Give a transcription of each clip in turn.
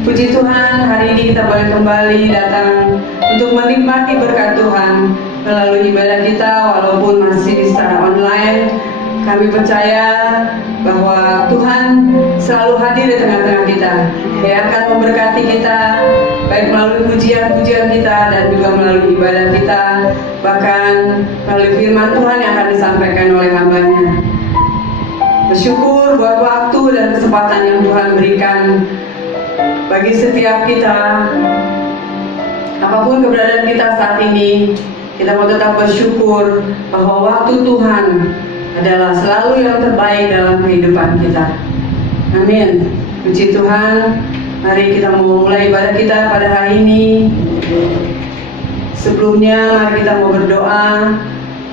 Puji Tuhan, hari ini kita boleh kembali datang untuk menikmati berkat Tuhan melalui ibadah kita walaupun masih secara online. Kami percaya bahwa Tuhan selalu hadir di tengah-tengah kita. Dia akan memberkati kita baik melalui pujian-pujian kita dan juga melalui ibadah kita, bahkan melalui firman Tuhan yang akan disampaikan oleh hamba-Nya. Bersyukur buat waktu dan kesempatan yang Tuhan berikan bagi setiap kita. Apapun keberadaan kita saat ini, kita mau tetap bersyukur bahwa waktu Tuhan adalah selalu yang terbaik dalam kehidupan kita. Amin. Puji Tuhan. Mari kita mau mulai ibadah kita pada hari ini. Sebelumnya mari kita mau berdoa,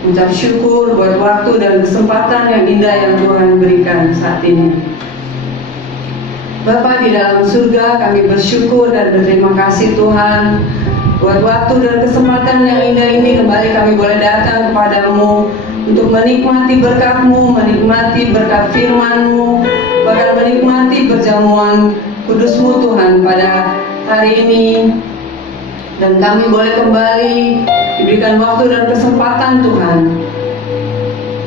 mengucap syukur buat waktu dan kesempatan yang indah yang Tuhan berikan saat ini. Bapa di dalam surga, kami bersyukur dan berterima kasih Tuhan buat waktu dan kesempatan yang indah ini. Kembali kami boleh datang kepadamu untuk menikmati berkat-Mu, menikmati berkat firman-Mu, bahkan menikmati perjamuan kudus-Mu Tuhan pada hari ini. Dan kami boleh kembali diberikan waktu dan kesempatan Tuhan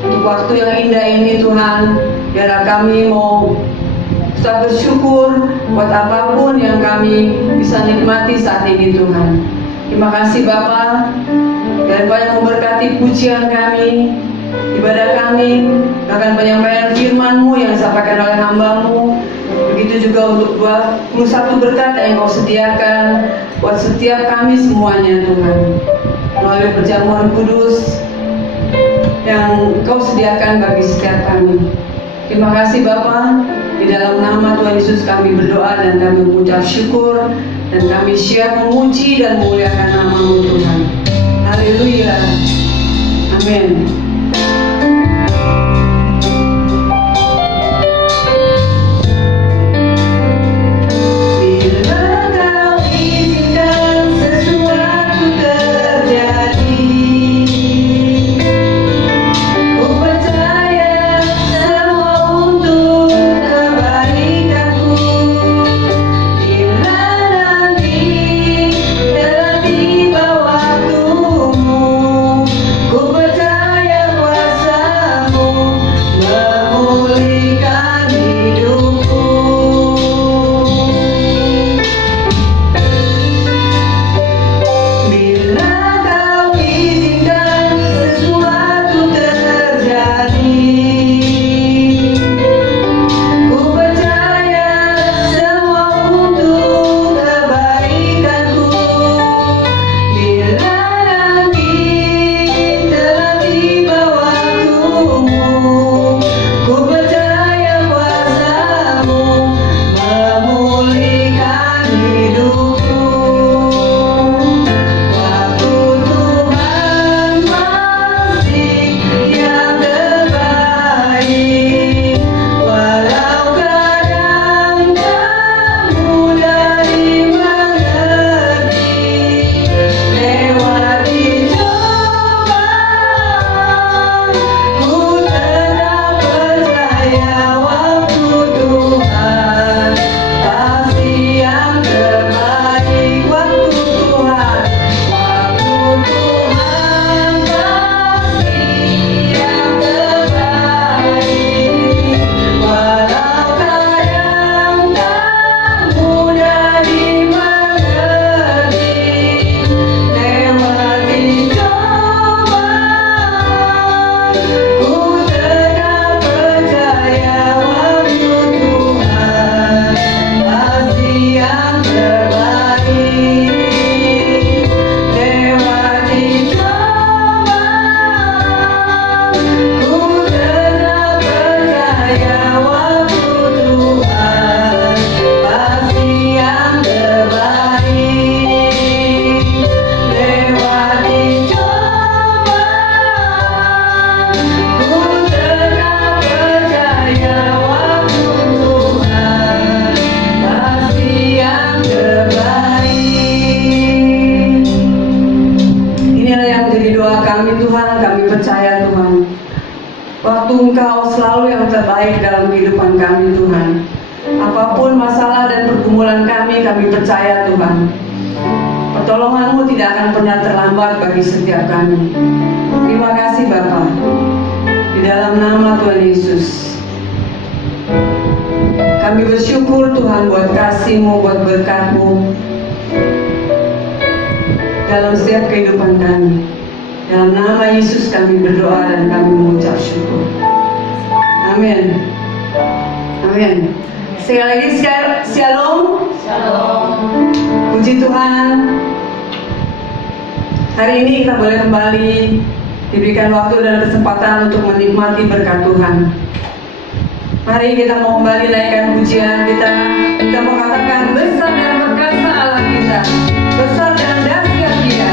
untuk waktu yang indah ini Tuhan. Biarlah kami mau tetap bersyukur buat apapun yang kami bisa nikmati saat ini Tuhan. Terima kasih Bapa, dan Kau yang memberkati pujian kami, ibadah kami, bahkan penyampaian firman-Mu yang disampaikan oleh hamba-Mu. Begitu juga untuk 21 berkat yang Kau sediakan buat setiap kami semuanya Tuhan, melalui perjamuan kudus yang Kau sediakan bagi setiap kami. Terima kasih Bapa. Di dalam nama Tuhan Yesus kami berdoa dan kami mengucap syukur, dan kami siap memuji dan memuliakan nama-Mu Tuhan. Haleluya. Amin. Waktu Engkau selalu yang terbaik dalam kehidupan kami Tuhan. Apapun masalah dan pergumulan kami kami percaya Tuhan, pertolongan-Mu tidak akan pernah terlambat bagi setiap kami. Terima kasih Bapa. Di dalam nama Tuhan Yesus, kami bersyukur Tuhan buat kasih-Mu, buat berkat-Mu dalam setiap kehidupan kami. Dalam nama Yesus kami berdoa dan kami mengucap syukur. Amin. Amin. Sekali lagi shalom. Shalom. Puji Tuhan. Hari ini kita boleh kembali diberikan waktu dan kesempatan untuk menikmati berkat Tuhan. Mari kita mau kembali naikkan pujian kita. Kita mau katakan besar dan perkasa Allah kita, besar dan dahsyat Dia.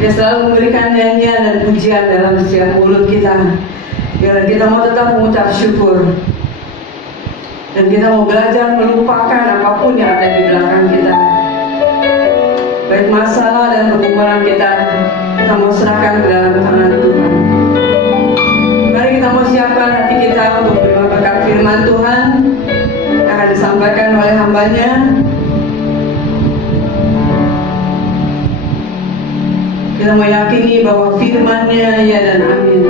Dia selalu memberikan nyanyian dan pujian dalam setiap mulut kita. Biar kita mau tetap mengucap syukur. Dan kita mau belajar melupakan apapun yang ada di belakang kita. Baik masalah dan pergumulan kita mau serahkan ke dalam tangan Tuhan. Mari kita mau siapkan hati kita untuk menerima berkat firman Tuhan yang akan disampaikan oleh hambanya. Kita meyakini bahwa firman-Nya ya dan amin.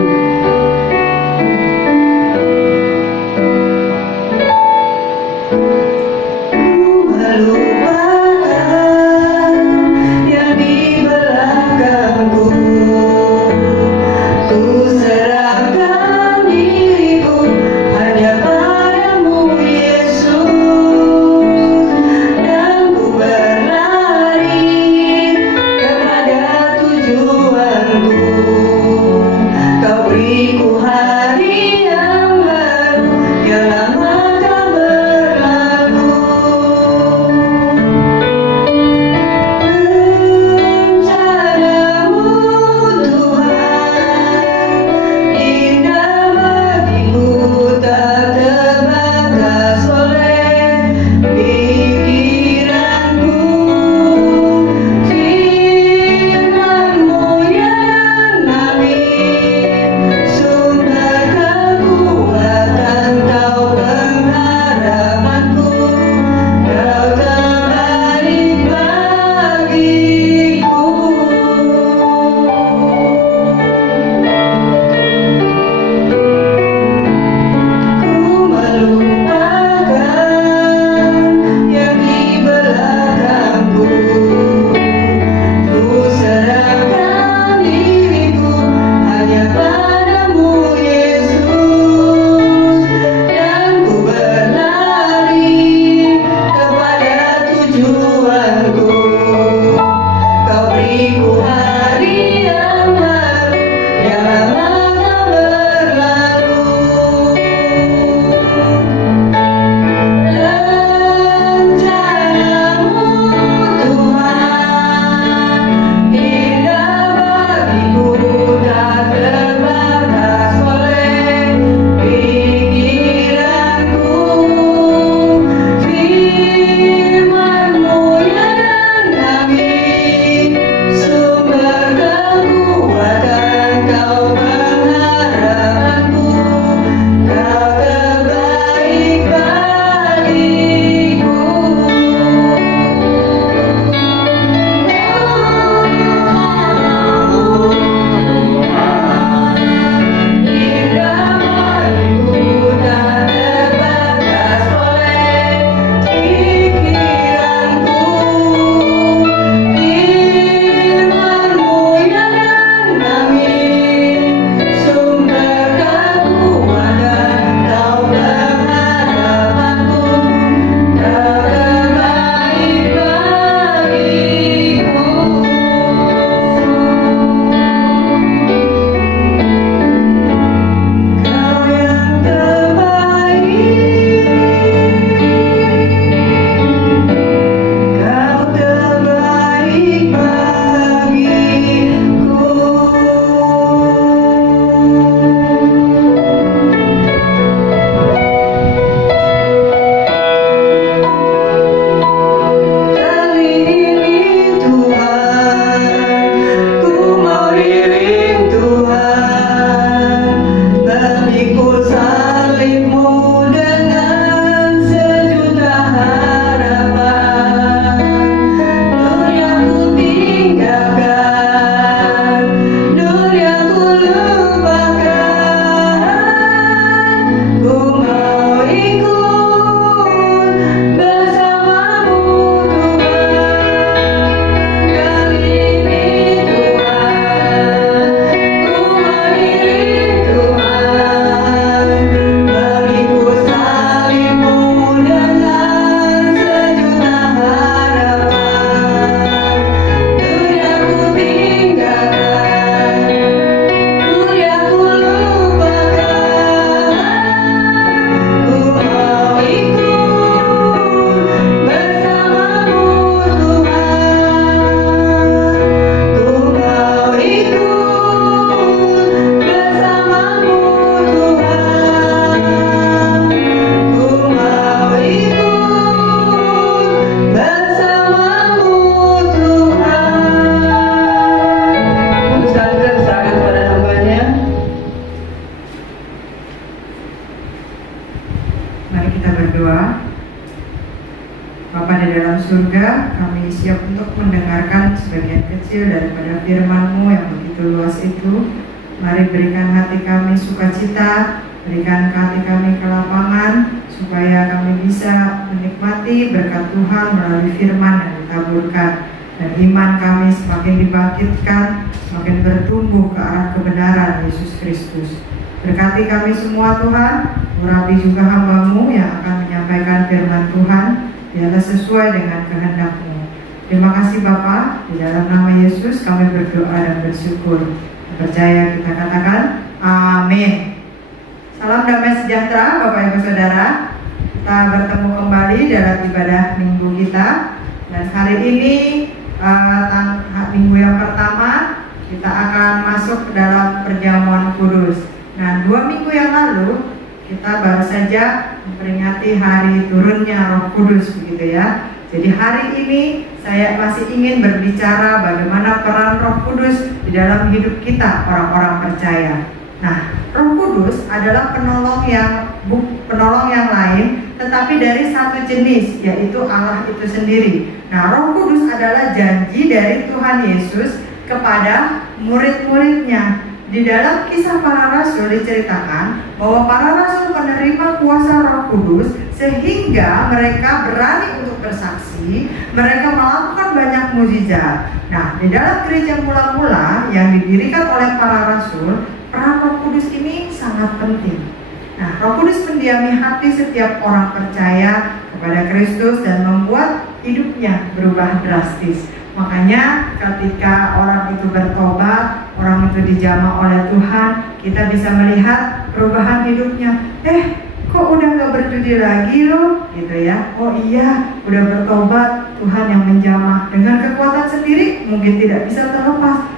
untuk mendengarkan sebagian kecil daripada firman-Mu yang begitu luas itu. Mari berikan hati kami sukacita, berikan hati kami kelapangan, supaya kami bisa menikmati berkat Tuhan melalui firman yang ditaburkan. Dan iman kami semakin dibangkitkan, semakin bertumbuh ke arah kebenaran Yesus Kristus. Berkati kami semua Tuhan, urapi juga hamba-Mu yang akan menyampaikan firman Tuhan, biarlah sesuai dengan kehendak-Mu. Terima kasih Bapa, di dalam nama Yesus kami berdoa dan bersyukur. Percaya kita katakan amin. Salam damai sejahtera Bapak Ibu Saudara. Kita bertemu kembali dalam ibadah minggu kita. Dan hari ini minggu yang pertama kita akan masuk ke dalam perjamuan kudus. Nah, 2 minggu yang lalu kita baru saja memperingati hari turunnya Roh Kudus, begitu ya. Jadi hari ini saya masih ingin berbicara bagaimana peran Roh Kudus di dalam hidup kita orang-orang percaya. Nah, Roh Kudus adalah penolong yang lain, tetapi dari satu jenis, yaitu Allah itu sendiri. Nah, Roh Kudus adalah janji dari Tuhan Yesus kepada murid-muridnya. Di dalam Kisah Para Rasul diceritakan bahwa para rasul menerima kuasa Roh Kudus sehingga mereka berani untuk bersaksi, mereka melakukan banyak mukjizat. Nah, di dalam gereja mula-mula yang didirikan oleh para rasul, peran Roh Kudus ini sangat penting. Nah, Roh Kudus mendiami hati setiap orang percaya kepada Kristus dan membuat hidupnya berubah drastis. Makanya ketika orang itu bertobat, orang itu dijamah oleh Tuhan, kita bisa melihat perubahan hidupnya. Kok udah gak berjudi lagi loh, gitu ya. Oh iya, udah bertobat, Tuhan yang menjamah. Dengan kekuatan sendiri mungkin tidak bisa terlepas.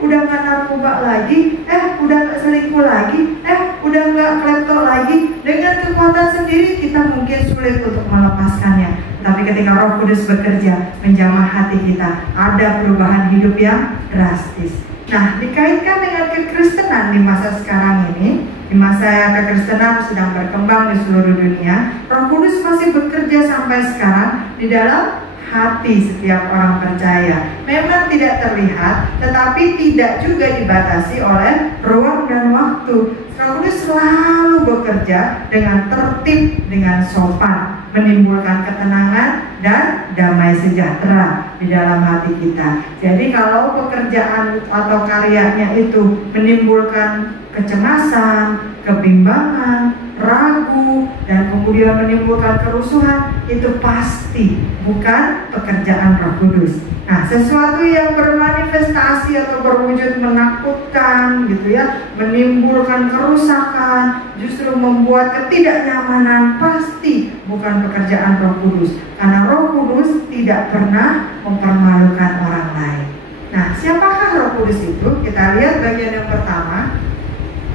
Udah gak narkoba lagi, udah gak selingkuh lagi, udah gak klepto lagi. Dengan kekuatan sendiri kita mungkin sulit untuk melepaskannya. Tapi ketika Roh Kudus bekerja menjamah hati kita, ada perubahan hidup yang drastis. Nah, dikaitkan dengan kekristenan di masa sekarang ini, di masa kekristenan sedang berkembang di seluruh dunia, Roh Kudus masih bekerja sampai sekarang di dalam hati setiap orang percaya. Memang tidak terlihat, tetapi tidak juga dibatasi oleh ruang dan waktu. Roh Kudus selalu bekerja dengan tertib, dengan sopan, menimbulkan ketenangan dan damai sejahtera di dalam hati kita. Jadi kalau pekerjaan atau karyanya itu menimbulkan kecemasan, kebimbangan, ragu, dan kemudian menimbulkan kerusuhan, itu pasti bukan pekerjaan Roh Kudus. Nah, sesuatu yang bermanifestasi atau berwujud menakutkan gitu ya, menimbulkan kerusakan, justru membuat ketidaknyamanan, pasti bukan pekerjaan Roh Kudus. Karena Roh Kudus tidak pernah mempermalukan orang lain. Nah, siapakah Roh Kudus itu? Kita lihat bagian yang pertama.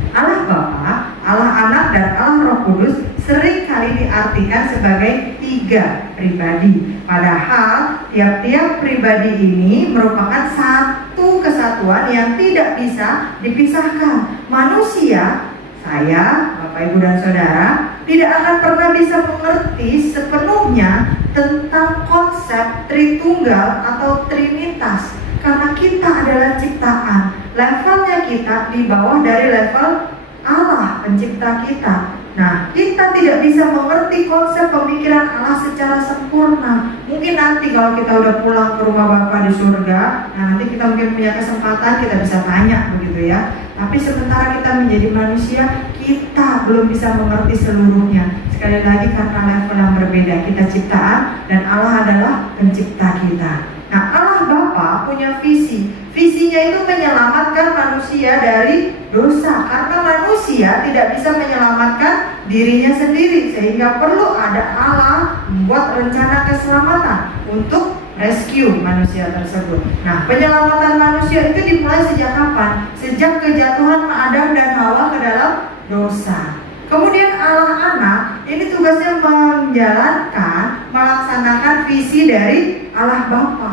Allah Bapa, Allah Anak, dan Allah Roh Kudus sering kali diartikan sebagai 3 pribadi. Padahal tiap-tiap pribadi ini merupakan satu kesatuan yang tidak bisa dipisahkan. Manusia, saya, Bapak Ibu dan Saudara, tidak akan pernah bisa mengerti sepenuhnya tentang konsep Tritunggal atau Trinitas, karena kita adalah ciptaan. Levelnya kita di bawah dari level Allah pencipta kita. Nah, kita tidak bisa mengerti konsep pemikiran Allah secara sempurna. Mungkin nanti kalau kita udah pulang ke rumah Bapa di surga, nah nanti kita mungkin punya kesempatan, kita bisa tanya begitu ya. Tapi sementara kita menjadi manusia, kita belum bisa mengerti seluruhnya. Sekali lagi karena level yang berbeda. Kita ciptaan dan Allah adalah pencipta kita. Nah, Allah Bapa punya visi. Visinya itu menyelamatkan manusia dari dosa. Karena manusia tidak bisa menyelamatkan dirinya sendiri, sehingga perlu ada Allah membuat rencana keselamatan untuk rescue manusia tersebut. Nah, penyelamatan manusia itu dimulai sejak kapan? Sejak kejatuhan Adam dan Hawa ke dalam dosa. Kemudian Allah Anak ini tugasnya menjalankan, melaksanakan visi dari Allah Bapa.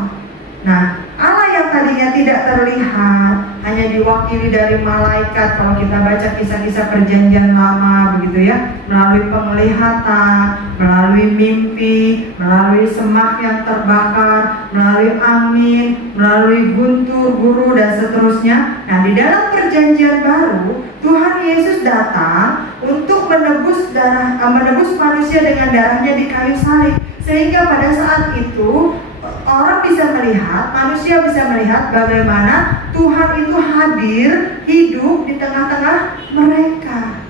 Nah, Allah yang tadinya tidak terlihat, hanya diwakili dari malaikat. Kalau kita baca kisah-kisah perjanjian lama begitu ya, melalui penglihatan, melalui mimpi, melalui semak yang terbakar, melalui angin, melalui guntur, guru, dan seterusnya. Nah, di dalam perjanjian baru, Tuhan Yesus datang untuk menebus manusia dengan darahnya di kayu salib, sehingga pada saat itu orang bisa melihat, manusia bisa melihat bagaimana Tuhan itu hadir, hidup di tengah-tengah mereka.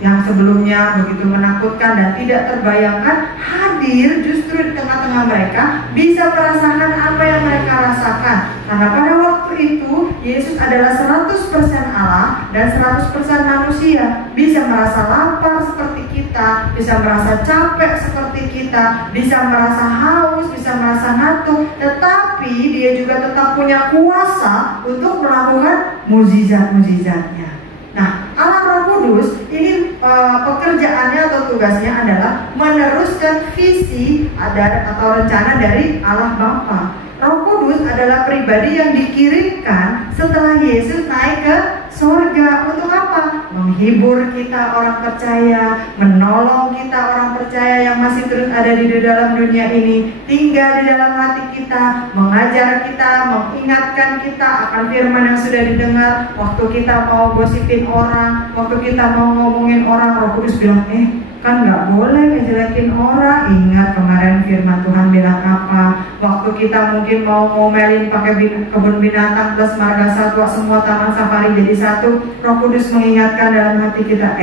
Yang sebelumnya begitu menakutkan dan tidak terbayangkan, hadir justru di tengah-tengah mereka, bisa merasakan apa yang mereka rasakan. Karena pada waktu itu Yesus adalah 100% Allah dan 100% manusia. Bisa merasa lapar seperti kita, bisa merasa capek seperti kita, bisa merasa haus, bisa merasa ngantuk. Tetapi dia juga tetap punya kuasa untuk melakukan mukjizat-mukjizatnya. Nah, Allah Roh Kudus ini pekerjaannya atau tugasnya adalah meneruskan visi atau rencana dari Allah Bapa. Roh Kudus adalah pribadi yang dikirimkan setelah Yesus naik ke surga. Untuk apa? Menghibur kita orang percaya, menolong kita orang percaya yang masih terus ada di dalam dunia ini, tinggal di dalam hati kita, mengajar kita, mengingatkan kita akan firman yang sudah didengar. Waktu kita mau gosipin orang, waktu kita mau ngomongin orang, Roh Kudus bilang, kan nggak boleh ngejelekin orang. Ingat kemarin firman Tuhan bilang apa? Waktu kita mungkin mau ngomelin pakai kebun binatang plus marga satwa, semua taman safari jadi satu, Roh Kudus mengingatkan dalam hati kita,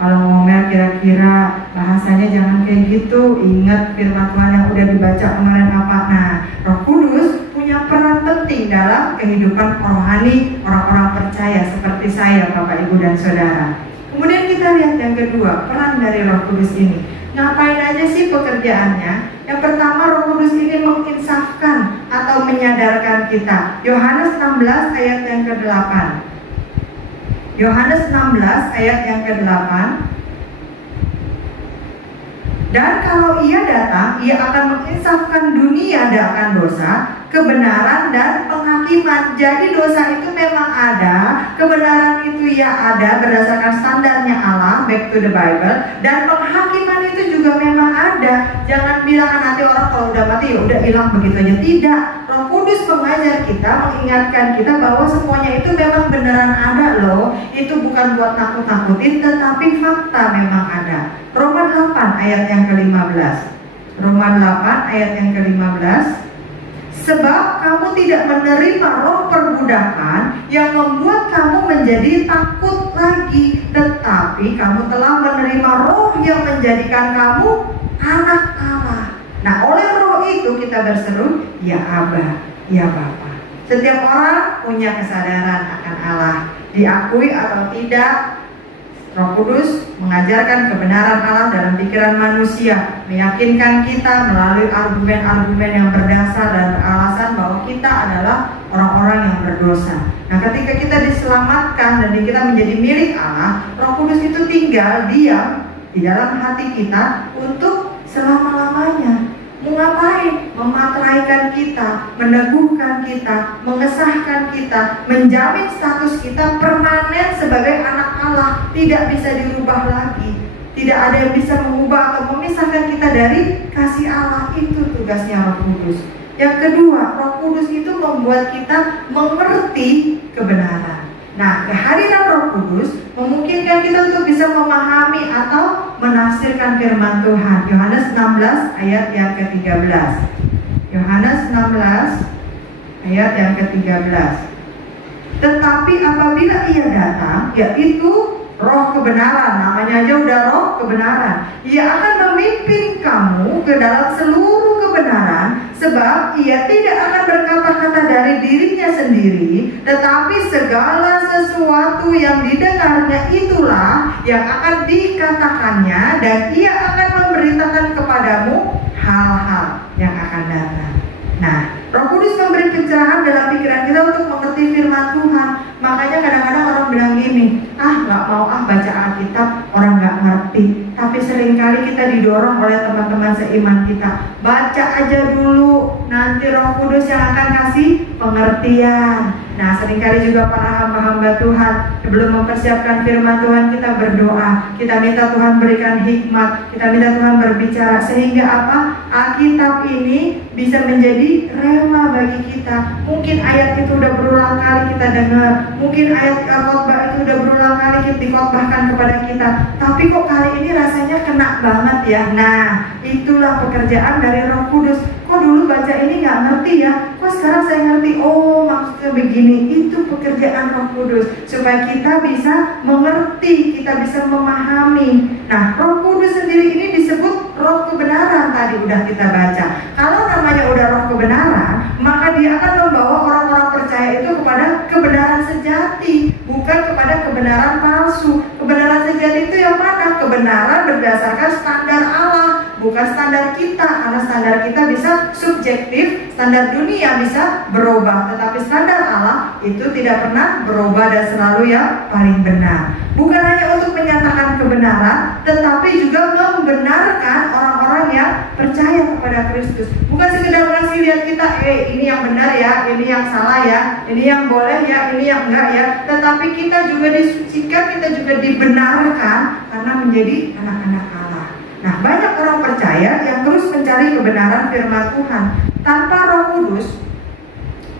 kalau ngomel kira-kira bahasanya jangan kayak gitu. Ingat firman Tuhan yang udah dibaca kemarin apa? Nah, Roh Kudus punya peran penting dalam kehidupan rohani orang-orang percaya seperti saya, Bapak, Ibu, dan Saudara. Kemudian kita lihat yang kedua, peran dari Roh Kudus ini. Ngapain aja sih pekerjaannya? Yang pertama, Roh Kudus ini menginsafkan atau menyadarkan kita. Yohanes 16 ayat yang ke-8. Yohanes 16 ayat yang ke-8. Dan kalau ia datang, ia akan menginsafkan dunia akan dosa, kebenaran, dan penghakiman. Jadi dosa itu memang ada, kebenaran itu ya ada berdasarkan standarnya Allah, back to the Bible, dan penghakiman itu juga memang ada. Jangan bilang nanti orang kalau udah mati ya udah hilang begitu aja. Tidak. Roh Kudus mengajar kita, mengingatkan kita bahwa semuanya itu memang beneran ada loh. Itu bukan buat nakut-nakutin, tetapi fakta memang ada. Roma 8 ayat yang ke-15. Roma 8 ayat yang ke-15. Sebab kamu tidak menerima roh perbudakan yang membuat kamu menjadi takut lagi, tetapi kamu telah menerima roh yang menjadikan kamu anak Allah. Nah, oleh roh itu kita berseru, ya Aba, ya Bapa. Setiap orang punya kesadaran akan Allah, diakui atau tidak. Roh Kudus mengajarkan kebenaran Allah dalam pikiran manusia, meyakinkan kita melalui argumen-argumen yang berdasar dan beralasan bahwa kita adalah orang-orang yang berdosa. Nah, ketika kita diselamatkan dan kita menjadi milik Allah, Roh Kudus itu tinggal diam di dalam hati kita untuk selama-lamanya. Mau ngapain? Memateraikan kita, meneguhkan kita, mengesahkan kita, menjamin status kita permanen sebagai anak Allah, tidak bisa dirubah lagi. Tidak ada yang bisa mengubah atau memisahkan kita dari kasih Allah. Itu tugasnya Roh Kudus. Yang kedua, Roh Kudus itu membuat kita mengerti kebenaran. Nah, kehadiran Roh Kudus memungkinkan kita untuk bisa memahami atau menafsirkan firman Tuhan. Yohanes 16 ayat yang ke-13. Yohanes 16 ayat yang ke-13. Tetapi apabila ia datang, yaitu roh kebenaran, namanya aja udah roh kebenaran, ia akan memimpin kamu ke dalam seluruh kebenaran, sebab ia tidak akan berkata-kata dari dirinya sendiri, tetapi segala sesuatu yang didengarnya itulah yang akan dikatakannya, dan ia akan memberitakan kepadamu hal-hal yang akan datang. Nah, Roh Kudus memberi pencerahan dalam pikiran kita untuk mengerti firman Tuhan. Makanya kadang-kadang orang bilang gini, nggak mau baca Alkitab, orang nggak ngerti. Tapi seringkali kita didorong oleh teman-teman seiman kita, baca aja dulu, nanti Roh Kudus yang akan kasih pengertian. Nah, seringkali juga para hamba-hamba Tuhan sebelum mempersiapkan firman Tuhan, kita berdoa, kita minta Tuhan berikan hikmat, kita minta Tuhan berbicara, sehingga apa? Alkitab ini bisa menjadi rema bagi kita. Mungkin ayat itu udah berulang kali kita dengar, mungkin ayat khotbah itu udah berulang kali dikhotbahkan kepada kita, tapi kok kali ini rasanya kena banget ya. Nah, itulah pekerjaan dari Roh Kudus. Kok dulu baca ini nggak ngerti ya, kok sekarang saya ngerti, oh maksudnya begini. Itu pekerjaan Roh Kudus, supaya kita bisa mengerti, kita bisa memahami. Nah, Roh Kudus sendiri ini disebut roh kebenaran, tadi udah kita baca. Kalau namanya udah roh kebenaran, maka dia akan membawa orang-orang percaya itu kepada kebenaran sejati, bukan kepada kebenaran palsu. Kebenaran sejati itu yang mana? Kebenaran berdasarkan standar Allah, bukan standar kita, karena standar kita bisa subjektif, standar dunia bisa berubah, tetapi standar Allah itu tidak pernah berubah dan selalu yang paling benar. Bukan hanya untuk menyatakan kebenaran, tetapi juga membenarkan orang-orang yang percaya kepada Kristus. Bukan sekedar ngasih lihat kita, ini yang benar ya, ini yang salah ya, ini yang boleh ya, ini yang enggak ya, tetapi kita juga disucikan, kita juga dibenarkan karena menjadi anak-anak Allah. Nah, banyak orang percaya yang terus mencari kebenaran firman Tuhan. Tanpa Roh Kudus,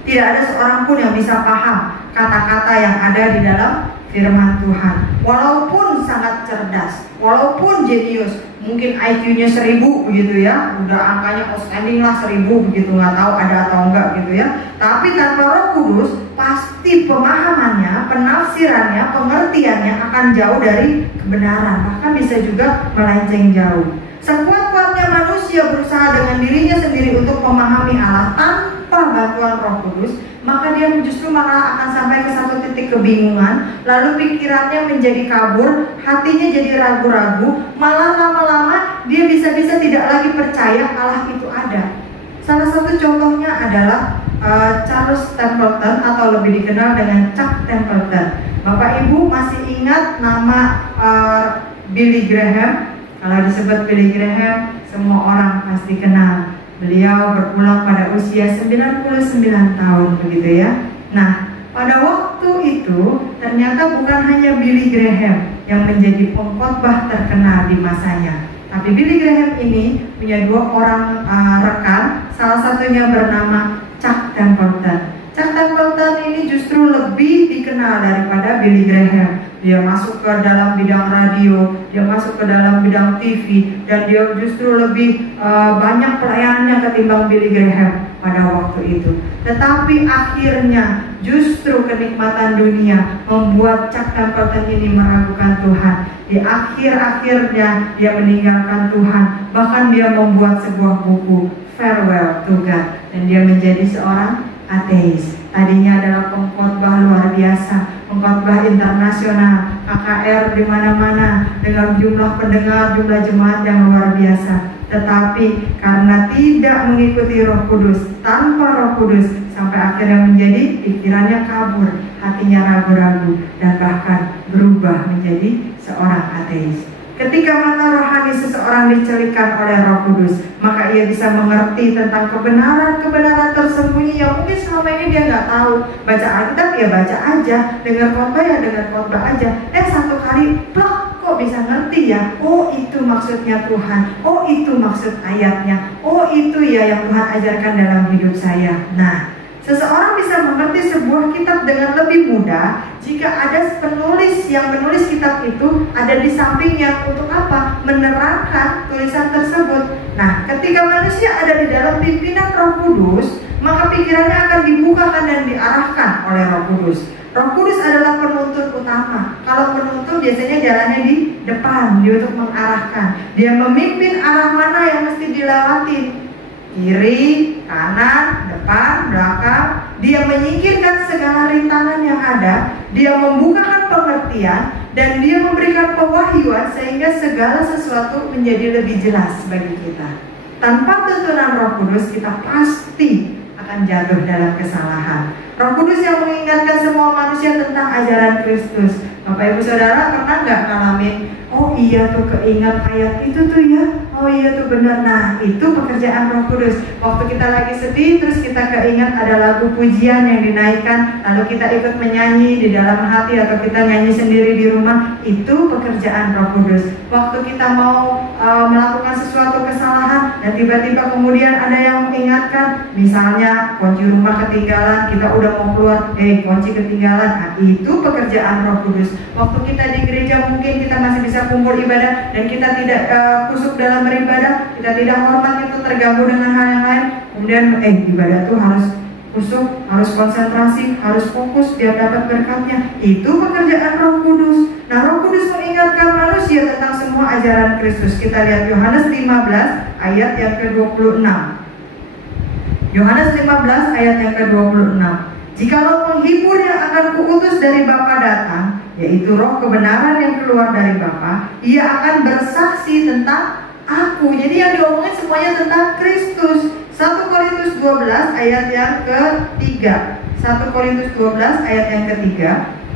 tidak ada seorang pun yang bisa paham kata-kata yang ada di dalam firman Tuhan. Walaupun sangat cerdas, walaupun jenius, mungkin IQ-nya 1000 begitu ya, udah angkanya outstanding lah 1000 begitu, nggak tahu ada atau enggak gitu ya. Tapi tanpa Roh Kudus, pasti pemahamannya, penafsirannya, pengertiannya akan jauh dari kebenaran, bahkan bisa juga melenceng jauh. Sekuat-kuatnya manusia berusaha dengan dirinya sendiri untuk memahami Allah tanpa bantuan Roh Kudus, maka dia justru malah akan sampai ke satu titik kebingungan, lalu pikirannya menjadi kabur, hatinya jadi ragu-ragu, malah lama-lama dia bisa-bisa tidak lagi percaya Allah itu ada. Salah satu contohnya adalah Charles Templeton, atau lebih dikenal dengan Chuck Templeton. Bapak Ibu masih ingat nama Billy Graham? Kalau disebut Billy Graham, semua orang pasti kenal. Beliau berpulang pada usia 99 tahun begitu ya. Nah, pada waktu itu ternyata bukan hanya Billy Graham yang menjadi pengkhotbah terkenal di masanya, tapi Billy Graham ini punya dua orang rekan, salah satunya bernama Chuck Templeton. Chuck Templeton ini justru lebih dikenal daripada Billy Graham. Dia masuk ke dalam bidang radio, dia masuk ke dalam bidang TV, dan dia justru lebih banyak pelayanannya ketimbang Billy Graham pada waktu itu. Tetapi akhirnya justru kenikmatan dunia membuat Chuck Templeton ini meragukan Tuhan. Di akhir-akhirnya dia meninggalkan Tuhan, bahkan dia membuat sebuah buku, Farewell to God, dan dia menjadi seorang ateis. Tadinya adalah pengkhotbah luar biasa, pengkhotbah internasional, KKR di mana-mana dengan jumlah pendengar, jumlah jemaat yang luar biasa. Tetapi karena tidak mengikuti Roh Kudus, tanpa Roh Kudus, sampai akhirnya menjadi pikirannya kabur, hatinya ragu-ragu, dan bahkan berubah menjadi seorang ateis. Ketika mata rohani seseorang dicelikkan oleh Roh Kudus, maka ia bisa mengerti tentang kebenaran-kebenaran tersembunyi yang mungkin selama ini dia nggak tahu. Baca Alkitab ya baca aja, dengar khotbah ya dengar khotbah aja. Satu kali plak, kok bisa ngerti ya? Oh, itu maksudnya Tuhan. Oh, itu maksud ayatnya. Oh, itu ya yang Tuhan ajarkan dalam hidup saya. Nah, seseorang bisa mengerti sebuah kitab dengan lebih mudah jika ada penulis yang menulis kitab itu ada di sampingnya. Untuk apa? Menerangkan tulisan tersebut. Nah, ketika manusia ada di dalam pimpinan Roh Kudus, maka pikirannya akan dibukakan dan diarahkan oleh Roh Kudus. Roh Kudus adalah penuntun utama. Kalau penuntun biasanya jalannya di depan, dia untuk mengarahkan. Dia memimpin arah mana yang mesti dilewati. Kiri, kanan, depan, belakang. Dia menyingkirkan segala rintangan yang ada. Dia membukakan pengertian, dan dia memberikan pewahyuan sehingga segala sesuatu menjadi lebih jelas bagi kita. Tanpa tuntunan Roh Kudus, kita pasti akan jatuh dalam kesalahan. Roh Kudus yang mengingatkan semua manusia tentang ajaran Kristus. Bapak Ibu Saudara pernah nggak ngalamin, oh iya tuh keingat ayat itu tuh ya, oh iya tuh benar. Nah, itu pekerjaan Roh Kudus. Waktu kita lagi sedih, terus kita keingat ada lagu pujian yang dinaikkan, lalu kita ikut menyanyi di dalam hati atau kita nyanyi sendiri di rumah, itu pekerjaan Roh Kudus. Waktu kita mau melakukan sesuatu kesalahan dan tiba-tiba kemudian ada yang mengingatkan, misalnya kunci rumah ketinggalan, kita udah mau keluar, kunci ketinggalan. Nah, itu pekerjaan Roh Kudus. Waktu kita di gereja mungkin kita masih bisa kumpul ibadah dan kita tidak kusuk dalam beribadah, kita tidak hormat, kita terganggu dengan hal yang lain. Kemudian ibadah tuh harus kusuk, harus konsentrasi, harus fokus biar dapat berkatnya. Itu pekerjaan Roh Kudus. Nah, Roh Kudus mengingatkan manusia tentang semua ajaran Kristus. Kita lihat Yohanes 15 ayat yang ke-26. Yohanes 15 ayat yang ke-26. Jikalau penghibur yang akan kuutus dari Bapa datang, yaitu Roh kebenaran yang keluar dari Bapa, ia akan bersaksi tentang aku. Jadi yang diomongin semuanya tentang Kristus. 1 Korintus 12 ayat yang ke-3. 1 Korintus 12 ayat yang ke-3.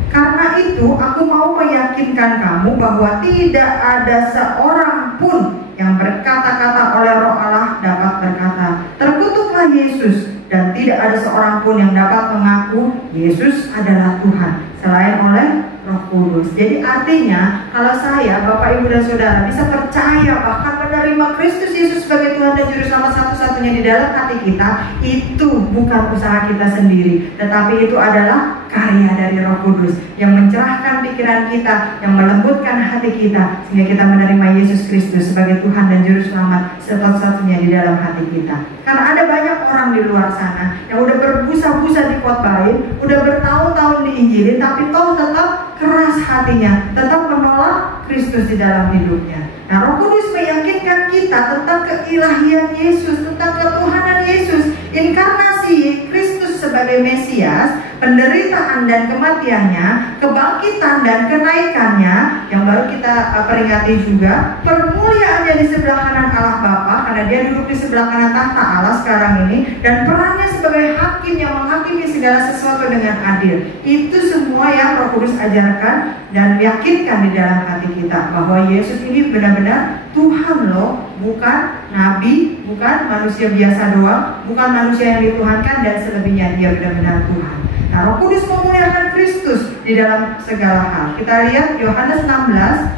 Karena itu aku mau meyakinkan kamu bahwa tidak ada seorang pun yang berkata-kata oleh Roh Allah dapat berkata, terkutuklah Yesus, dan tidak ada seorang pun yang dapat mengaku Yesus adalah Tuhan selain oleh Roh Kudus. Jadi artinya kalau saya, Bapak, Ibu, dan Saudara bisa percaya bahkan menerima Kristus Yesus sebagai Tuhan dan Juru Selamat satu-satunya di dalam hati kita, itu bukan usaha kita sendiri, tetapi itu adalah karya dari Roh Kudus yang mencerahkan pikiran kita, yang melembutkan hati kita, sehingga kita menerima Yesus Kristus sebagai Tuhan dan Juru Selamat satu-satunya di dalam hati kita. Karena ada banyak orang di luar sana yang udah berbusa-busa dikhotbahin, udah bertahun-tahun diinjilin, tapi toh tetap keras hatinya, tetap menolak Kristus di dalam hidupnya. Nah, Roh Kudus meyakinkan kita tentang keilahian Yesus, tentang ketuhanan Yesus, inkarnasi Kristus sebagai Mesias, penderitaan dan kematiannya, kebangkitan dan kenaikannya, yang baru kita peringati juga, permuliaannya di sebelah kanan Allah Bapa, karena dia duduk di sebelah kanan tahta Allah sekarang ini, dan perannya sebagai hakim yang menghakimi segala sesuatu dengan adil. Itu semua yang Roh Kudus ajarkan dan yakinkan di dalam hati kita bahwa Yesus ini benar-benar Tuhan loh, bukan nabi, bukan manusia biasa doang, bukan manusia yang dituhankan, dan selebihnya dia benar-benar Tuhan. Nah, Roh Kudus memuliakan Kristus di dalam segala hal. Kita lihat Yohanes 16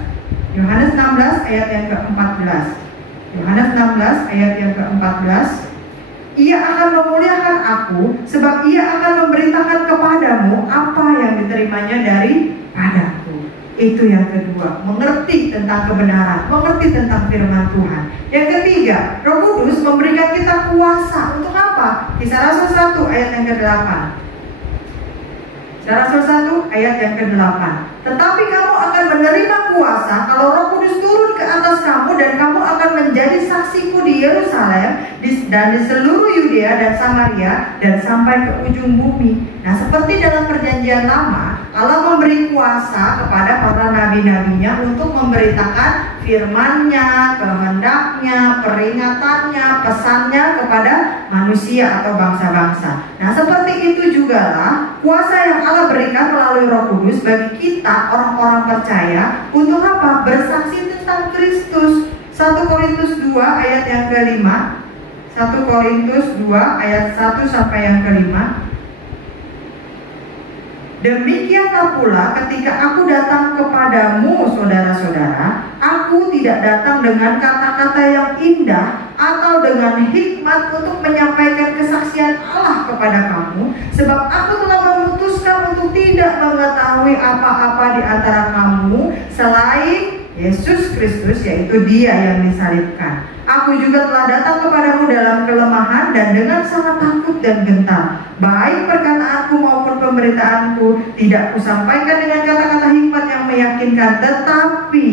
ayat yang ke-14. Yohanes 16 ayat yang ke-14. Ia akan memuliakan aku, sebab ia akan memberitakan kepadamu apa yang diterimanya daripadaku. Itu yang kedua, mengerti tentang kebenaran, mengerti tentang firman Tuhan. Yang ketiga, Roh Kudus memberikan kita kuasa. Untuk apa? Kisah Rasul 1 ayat yang ke-8. Kisah Rasul 1 ayat yang ke-8. Tetapi kamu akan menerima kuasa kalau Roh Kudus turun ke atas kamu, dan kamu akan menjadi saksiku di Yerusalem dan di seluruh Yudea dan Samaria dan sampai ke ujung bumi. Nah, seperti dalam perjanjian lama, Allah memberi kuasa kepada para nabi-nabinya untuk memberitakan firman-Nya, kehendak-Nya, peringatannya, pesannya kepada manusia atau bangsa-bangsa. Nah, seperti itu jugalah kuasa yang Allah berikan melalui Roh Kudus bagi kita orang-orang percaya untuk apa? Bersaksi tentang Kristus. 1 Korintus 2 ayat yang ke-5. 1 Korintus 2 ayat 1 sampai yang ke-5. Demikianlah pula ketika aku datang kepadamu, saudara-saudara, aku tidak datang dengan kata-kata yang indah atau dengan hikmat untuk menyampaikan kesaksian Allah kepada kamu, sebab aku telah memutuskan untuk tidak mengetahui apa-apa di antara kamu selain Yesus Kristus, yaitu Dia yang disalibkan. Aku juga telah datang kepadamu dalam kelemahan dan dengan sangat takut dan gentar. Baik perkataanku maupun pemberitaanku tidak kusampaikan dengan kata-kata hikmat yang meyakinkan, tetapi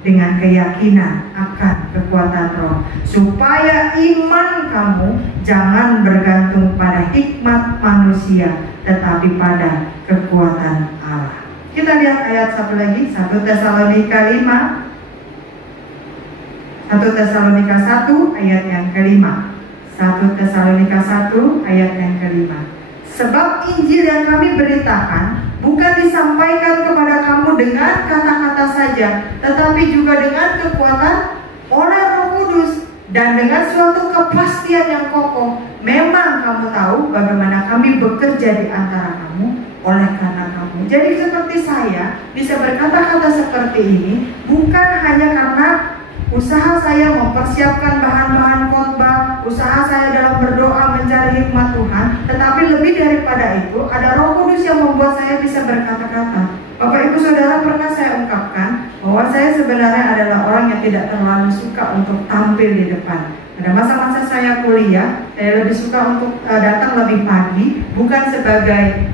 dengan keyakinan akan kekuatan Roh, supaya iman kamu jangan bergantung pada hikmat manusia, tetapi pada kekuatan Allah. Kita lihat ayat satu lagi, 1 Tesalonika 5. 1 Tesalonika 1 ayat yang ke-5. 1 Tesalonika 1 ayat yang ke-5. Sebab Injil yang kami beritakan bukan disampaikan kepada kamu dengan kata-kata saja, tetapi juga dengan kekuatan oleh Roh dan dengan suatu kepastian yang kokoh. Memang kamu tahu bagaimana kami bekerja di antara kamu oleh karena kamu. Jadi seperti saya bisa berkata-kata seperti ini bukan hanya karena usaha saya mempersiapkan bahan-bahan khotbah, usaha saya dalam berdoa mencari hikmat Tuhan, tetapi lebih daripada itu ada Roh Kudus yang membuat saya bisa berkata-kata. Bapak Ibu Saudara, pernah saya ungkapkan bahwa saya sebenarnya adalah orang yang tidak terlalu suka untuk tampil di depan. Pada masa-masa saya kuliah, saya lebih suka untuk datang lebih pagi, bukan sebagai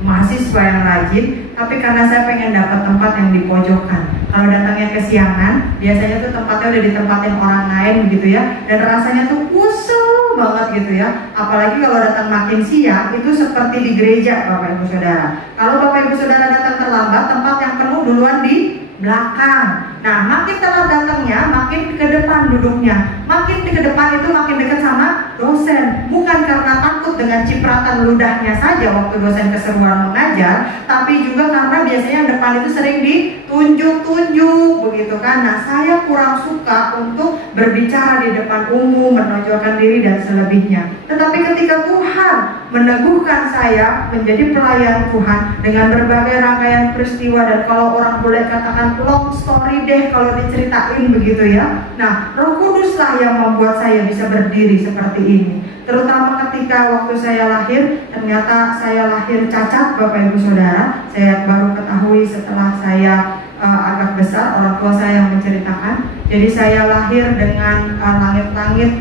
mahasiswa yang rajin, tapi karena saya pengen dapat tempat yang di pojokan. Kalau datangnya kesiangan, biasanya tuh tempatnya udah ditempatin orang lain begitu ya, dan rasanya tuh kusut banget gitu ya. Apalagi kalau datang makin siang, itu seperti di gereja Bapak Ibu Saudara. Kalau Bapak Ibu Saudara datang terlambat, tempat yang penuh duluan di belakang. Nah, makin telat datangnya, makin ke depan duduknya. Makin ke depan itu makin dekat sama dosen. Bukan karena takut dengan cipratan ludahnya saja waktu dosen keseruan mengajar, tapi juga karena biasanya yang depan itu sering ditunjuk-tunjuk begitu kan. Nah, saya kurang suka untuk berbicara di depan umum, menonjolkan diri dan selebihnya. Tetapi ketika Tuhan meneguhkan saya menjadi pelayan Tuhan dengan berbagai rangkaian peristiwa, dan kalau orang boleh katakan long story deh kalau diceritain begitu ya. Nah, Roh Kuduslah yang membuat saya bisa berdiri seperti ini. Terutama ketika waktu saya lahir, ternyata saya lahir cacat Bapak Ibu Saudara. Saya baru ketahui setelah saya agak besar, orang tua saya yang menceritakan. Jadi saya lahir dengan langit-langit,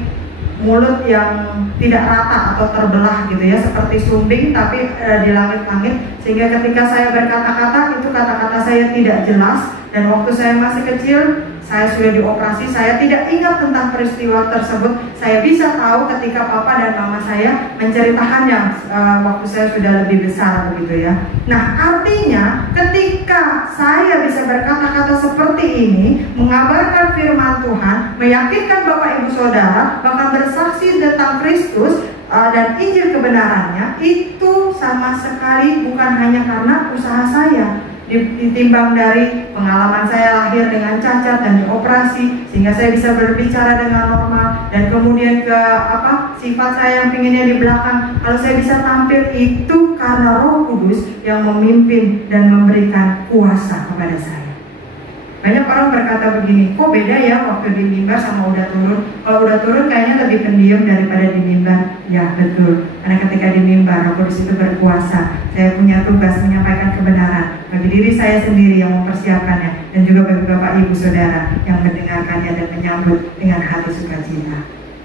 mulut yang tidak rata atau terbelah gitu ya, seperti sumbing tapi di langit-langit, sehingga ketika saya berkata-kata itu kata-kata saya tidak jelas. Dan waktu saya masih kecil, saya sudah dioperasi, saya tidak ingat tentang peristiwa tersebut. Saya bisa tahu ketika papa dan mama saya menceritakannya waktu saya sudah lebih besar begitu ya. Nah, artinya ketika saya bisa berkata-kata seperti ini, mengabarkan firman Tuhan, meyakinkan Bapak Ibu Saudara, bahkan bersaksi tentang Kristus dan Injil kebenarannya, itu sama sekali bukan hanya karena usaha saya, ditimbang dari pengalaman saya lahir dengan cacat dan dioperasi sehingga saya bisa berbicara dengan normal, dan kemudian ke sifat saya yang pinginnya di belakang. Kalau saya bisa tampil, itu karena Roh Kudus yang memimpin dan memberikan kuasa kepada saya. Banyak orang berkata begini, kok beda ya waktu di mimbar sama udah turun? Kalau udah turun kayaknya lebih pendiam daripada di mimbar. Ya betul, karena ketika di mimbar aku di situ berkuasa. Saya punya tugas menyampaikan kebenaran bagi diri saya sendiri yang mempersiapkannya, dan juga bagi Bapak Ibu Saudara yang mendengarkannya dan menyambut dengan hati sukacita.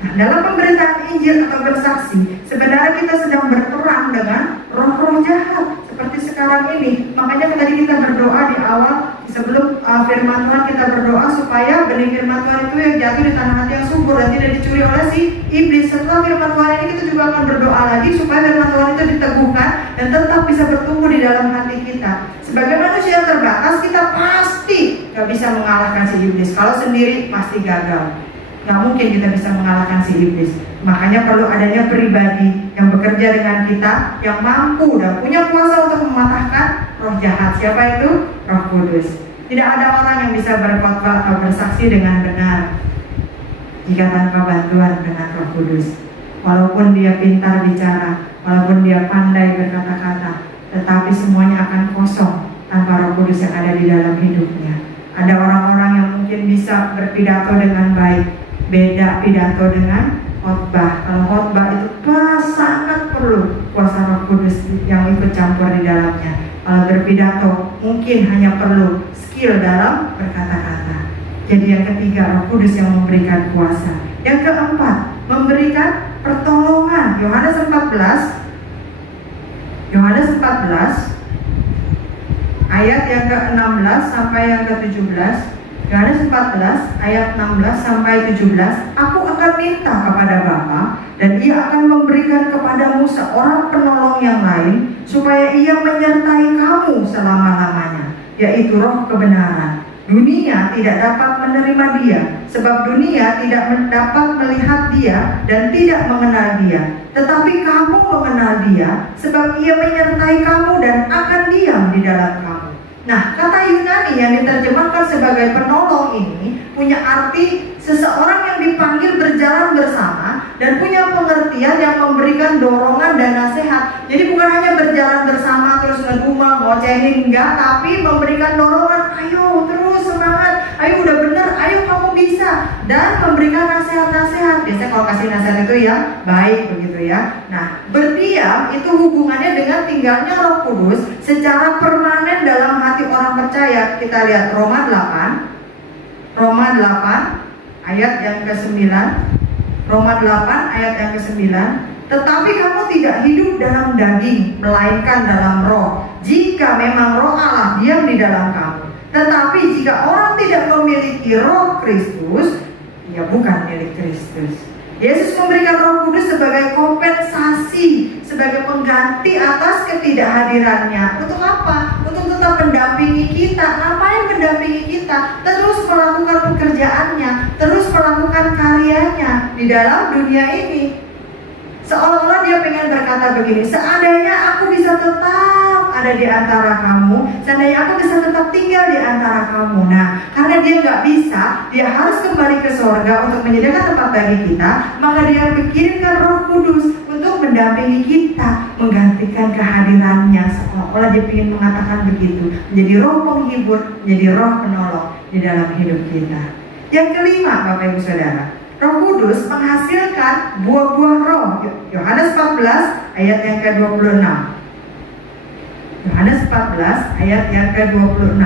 Nah, dalam pemberitaan Injil atau bersaksi, sebenarnya kita sedang berperang dengan roh-roh jahat seperti sekarang ini. Makanya tadi kita berdoa di awal sebelum firman Tuhan, kita berdoa supaya benih firman Tuhan itu yang jatuh di tanah hati yang subur dan tidak dicuri oleh si iblis. Setelah firman Tuhan ini, kita juga akan berdoa lagi supaya firman Tuhan itu diteguhkan dan tetap bisa bertumbuh di dalam hati kita. Sebagai manusia yang terbatas, kita pasti gak bisa mengalahkan si iblis. Kalau sendiri pasti gagal. Gak mungkin kita bisa mengalahkan si iblis. Makanya perlu adanya pribadi yang bekerja dengan kita, yang mampu dan punya kuasa untuk mematahkan roh jahat. Siapa itu? Roh Kudus. Tidak ada orang yang bisa berkhotbah atau bersaksi dengan benar jika tanpa bantuan dengan Roh Kudus. Walaupun dia pintar bicara, walaupun dia pandai berkata-kata, tetapi semuanya akan kosong tanpa Roh Kudus yang ada di dalam hidupnya. Ada orang-orang yang mungkin bisa berpidato dengan baik, beda pidato dengan khotbah. Kalau khotbah itu sangat perlu kuasa Roh Kudus yang ikut campur di dalamnya. Kalau berpidato mungkin hanya perlu skill dalam berkata-kata. Jadi yang ketiga, Roh Kudus yang memberikan kuasa. Yang keempat, memberikan pertolongan. Yohanes 14 ayat yang ke-16 sampai yang ke-17. Yohanes 14 ayat 16 sampai 17. Aku akan minta kepada Bapa, dan Ia akan memberikan kepadamu seorang penolong yang lain, supaya Ia menyertai kamu selama-lamanya, yaitu Roh kebenaran. Dunia tidak dapat menerima Dia, sebab dunia tidak dapat melihat Dia dan tidak mengenal Dia. Tetapi kamu mengenal Dia, sebab Ia menyertai kamu dan akan diam di dalam kamu. Nah, kata Yunani yang diterjemahkan sebagai penolong ini punya arti seseorang yang dipanggil berjalan bersama dan punya pengertian yang memberikan dorongan dan nasihat. Jadi bukan hanya berjalan bersama terus ngedumel, ngocehin, enggak, tapi memberikan dorongan, ayo terus semangat, ayo udah bener, ayo kamu bisa, dan memberikan nasihat-nasihat. Biasanya kalau kasih nasihat itu ya baik begitu ya. Nah, berdiam itu hubungannya dengan tinggalnya Roh Kudus secara permanen dalam hati orang percaya. Kita lihat Roma 8 ayat yang ke-9. Roma 8 ayat yang ke-9. Tetapi kamu tidak hidup dalam daging, melainkan dalam roh, jika memang roh Allah diam di dalam kamu. Tetapi jika orang tidak memiliki roh Kristus, ia bukan milik Kristus. Yesus memberikan Roh Kudus sebagai kompensasi, sebagai pengganti atas ketidakhadirannya. Untuk apa? Untuk tetap mendampingi kita. Ngapain mendampingi kita? Terus melakukan pekerjaannya, terus melakukan karyanya di dalam dunia ini. Seolah-olah dia pengen berkata begini, seandainya aku bisa tetap ada di antara kamu, seandainya aku bisa tetap tinggal di antara kamu. Nah, karena dia nggak bisa, dia harus kembali ke sorga untuk menyediakan tempat bagi kita, maka dia pikirinkan Roh Kudus untuk mendampingi kita, menggantikan kehadirannya. Seolah-olah dia ingin mengatakan begitu, menjadi roh penghibur, menjadi roh penolong di dalam hidup kita. Yang kelima, Bapak Ibu Saudara, Roh Kudus menghasilkan buah-buah roh. Yohanes 14 ayat yang ke-26. Yohanes 14 ayat yang ke-26.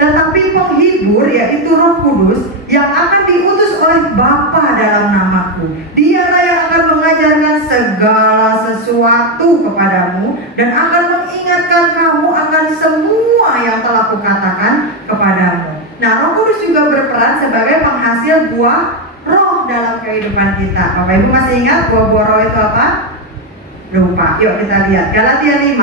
Tetapi penghibur, yaitu Roh Kudus, yang akan diutus oleh Bapa dalam namaku, dialah yang akan mengajarkan segala sesuatu kepadamu dan akan mengingatkan kamu akan semua yang telah kukatakan kepadamu. Nah, Roh Kudus juga berperan sebagai penghasil buah roh dalam kehidupan kita. Bapak Ibu masih ingat buah-buah roh itu apa? Lupa. Yuk kita lihat Galatia 5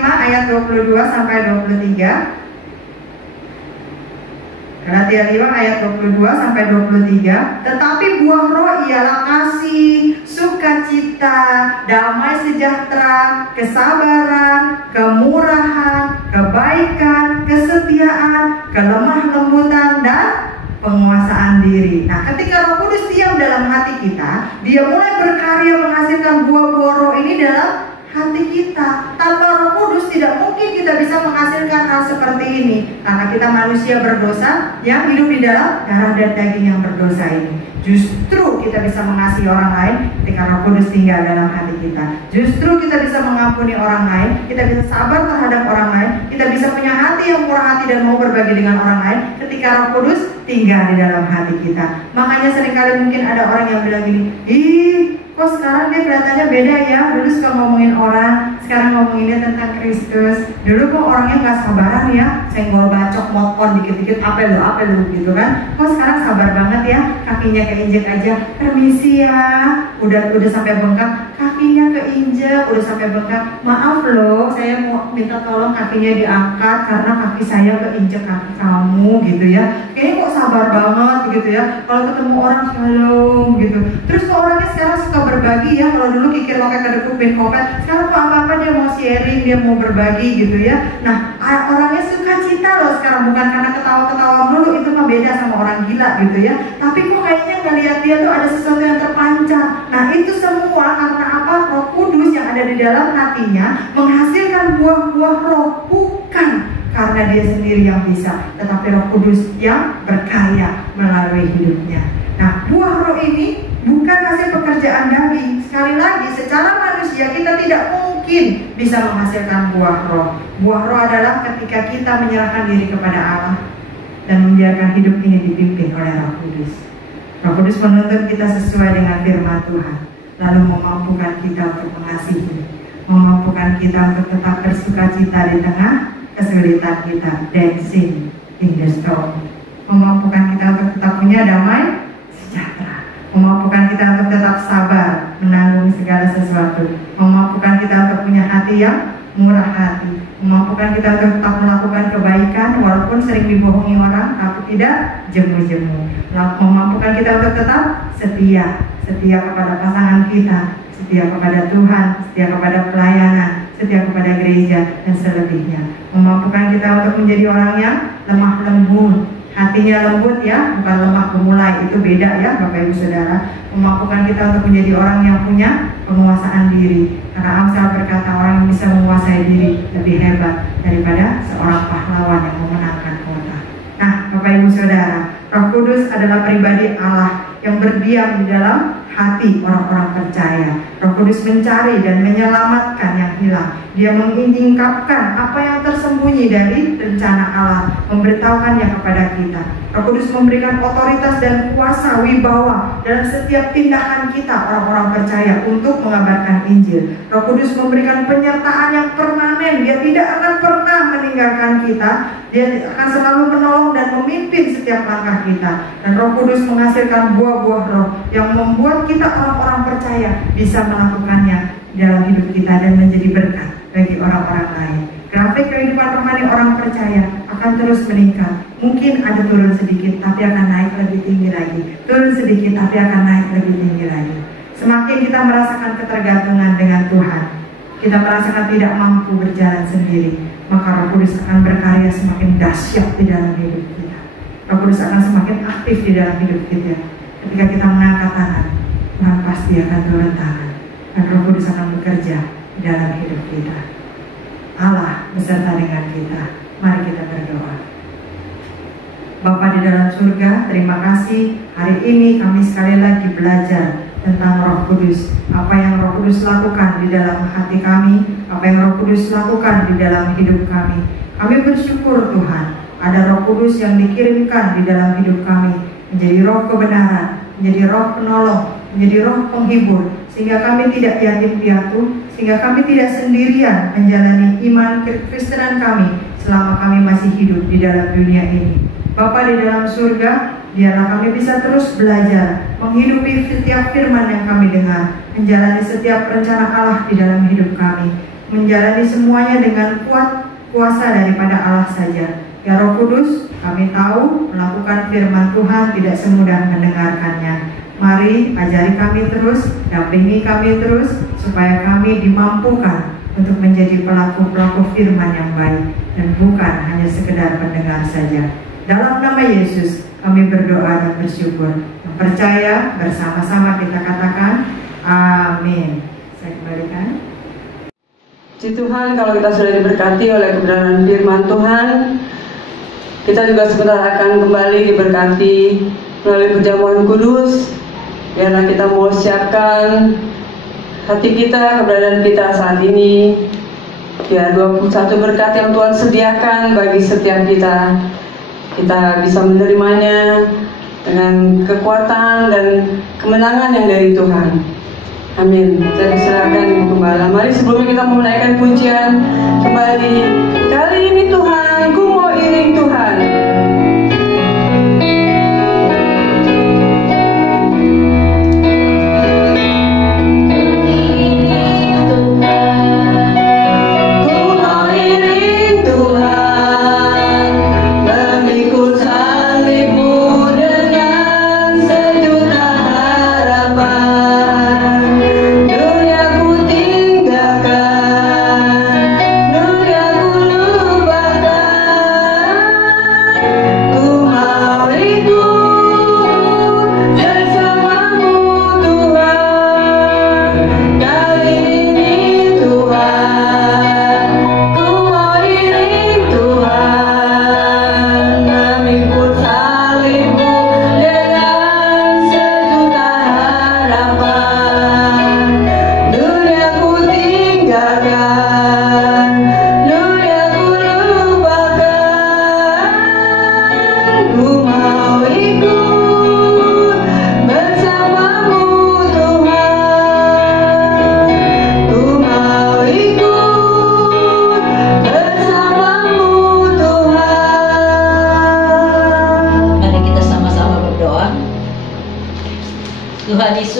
ayat 22 sampai 23. Galatia 5 ayat 22 sampai 23. Tetapi buah roh ialah kasih, sukacita, damai sejahtera, kesabaran, kemurahan, kebaikan, kesetiaan, kelemah lembutan, dan penguasaan diri. Nah, ketika Roh Kudus diam dalam hati kita, dia mulai berkarya menghasilkan buah-buah roh ini dalam hati kita. Tanpa Roh Kudus tidak mungkin kita bisa menghasilkan hal seperti ini, karena kita manusia berdosa yang hidup di dalam darah dan daging yang berdosa ini. Justru kita bisa mengasihi orang lain ketika Roh Kudus tinggal dalam hati kita. Justru kita bisa mengampuni orang lain, kita bisa sabar terhadap orang lain, kita bisa punya hati yang murah hati dan mau berbagi dengan orang lain ketika Roh Kudus tinggal di dalam hati kita. Makanya seringkali mungkin ada orang yang bilang gini, ih, kok sekarang dia kelihatannya beda ya. Dulu suka ngomongin orang, sekarang ngomonginnya tentang Kristus. Dulu kok orangnya gak sabaran ya, senggol bacok motkon dikit-dikit, apa lu gitu kan. Kok sekarang sabar banget ya, kakinya keinjek aja, permisi ya, udah sampai bengkak, kakinya keinjek, udah sampai bengkak, maaf loh, saya mau minta tolong kakinya diangkat karena kaki saya keinjek kaki kamu gitu ya. Kayaknya kok sabar banget begitu ya, kalau ketemu orang shalom gitu. Terus kok orangnya sekarang suka berbagi ya, kalau dulu kikir loket kedekupin kopet, sekarang kok apa-apa dia mau sharing, dia mau berbagi gitu ya. Nah, orangnya suka cita loh sekarang, bukan karena ketawa-ketawa dulu, itu mah beda sama orang gila gitu ya. Tapi kok kayaknya ngelihat dia tuh ada sesuatu yang terpancar. Nah, itu semua karena apa? Roh Kudus yang ada di dalam hatinya menghasilkan buah-buah roh, bukan karena dia sendiri yang bisa, tetapi Roh Kudus yang berkarya melalui hidupnya. Nah, buah roh ini bukan hasil pekerjaan daging. Sekali lagi, secara manusia kita tidak mungkin bisa menghasilkan buah roh. Buah roh adalah ketika kita menyerahkan diri kepada Allah dan membiarkan hidup ini dipimpin oleh Roh Kudus. Roh Kudus menuntun kita sesuai dengan firman Tuhan, lalu memampukan kita untuk mengasihi, memampukan kita untuk tetap bersukacita di tengah kesulitan kita, dancing in the storm, memampukan kita untuk tetap punya damai sejahtera, memampukan kita untuk tetap sabar menanggung segala sesuatu, memampukan kita untuk punya hati yang murah hati, memampukan kita untuk tetap melakukan kebaikan walaupun sering dibohongi orang tapi tidak jemu-jemu, memampukan kita untuk tetap setia kepada pasangan kita, setia kepada Tuhan, setia kepada pelayanan, setia kepada gereja, dan selebihnya. Memampukan kita untuk menjadi orang yang lemah lembut, hatinya lembut ya, bukan lemah gemulai, itu beda ya Bapak Ibu Saudara. Memampukan kita untuk menjadi orang yang punya penguasaan diri, karena Amsal berkata orang yang bisa menguasai diri lebih hebat daripada seorang pahlawan yang memenangkan kota. Nah Bapak Ibu Saudara, Roh Kudus adalah pribadi Allah yang berdiam di dalam hati orang-orang percaya. Roh Kudus mencari dan menyelamatkan yang hilang. Dia mengingkapkan apa yang tersembunyi dari rencana Allah, memberitahukannya kepada kita. Roh Kudus memberikan otoritas dan kuasa wibawa dalam setiap tindakan kita orang-orang percaya untuk mengabarkan Injil. Roh Kudus memberikan penyertaan yang permanen. Dia tidak akan pernah meninggalkan kita. Dia akan selalu menolong dan memimpin setiap langkah kita. Dan Roh Kudus menghasilkan buah-buah roh yang membuat kita orang-orang percaya bisa melakukannya dalam hidup kita dan menjadi berkat bagi orang-orang lain. Grafik kehidupan rohani orang percaya akan terus meningkat. Mungkin ada turun sedikit tapi akan naik lebih tinggi lagi. Turun sedikit tapi akan naik lebih tinggi lagi. Semakin kita merasakan ketergantungan dengan Tuhan, kita merasakan tidak mampu berjalan sendiri, maka Roh Kudus akan berkarya semakin dahsyat di dalam hidup kita. Roh Kudus akan semakin aktif di dalam hidup kita. Ketika kita mengangkat tangan, Tuhan pasti akan turun tangan, dan Roh Kudus akan bekerja di dalam hidup kita. Allah beserta dengan kita. Mari kita berdoa. Bapa di dalam surga, terima kasih hari ini kami sekali lagi belajar tentang Roh Kudus. Apa yang Roh Kudus lakukan di dalam hati kami, apa yang Roh Kudus lakukan di dalam hidup kami. Kami bersyukur Tuhan, ada Roh Kudus yang dikirimkan di dalam hidup kami, menjadi roh kebenaran, menjadi roh penolong, menjadi roh penghibur, sehingga kami tidak yatim piatu, sehingga kami tidak sendirian menjalani iman kekristenan kami selama kami masih hidup di dalam dunia ini. Bapa di dalam surga, biarlah kami bisa terus belajar menghidupi setiap firman yang kami dengar, menjalani setiap rencana Allah di dalam hidup kami, menjalani semuanya dengan kuat kuasa daripada Allah saja. Ya Roh Kudus, kami tahu melakukan firman Tuhan tidak semudah mendengarkannya. Mari ajari kami terus, dampingi kami terus, supaya kami dimampukan untuk menjadi pelaku-pelaku firman yang baik, dan bukan hanya sekedar pendengar saja. Dalam nama Yesus kami berdoa dan bersyukur. Yang percaya bersama-sama kita katakan amin. Saya kembalikan. Puji Tuhan, kalau kita sudah diberkati oleh kebenaran firman Tuhan, kita juga sebentar akan kembali diberkati melalui perjamuan kudus. Biarlah kita mau siapkan hati kita, keberadaan kita saat ini. Biar 21 berkat yang Tuhan sediakan bagi setiap kita, kita bisa menerimanya dengan kekuatan dan kemenangan yang dari Tuhan. Amin. Saya diserahkan Ibu Gembala. Mari sebelumnya kita mau menaikkan pujian kembali. Kali ini Tuhan, ku mau iring Tuhan.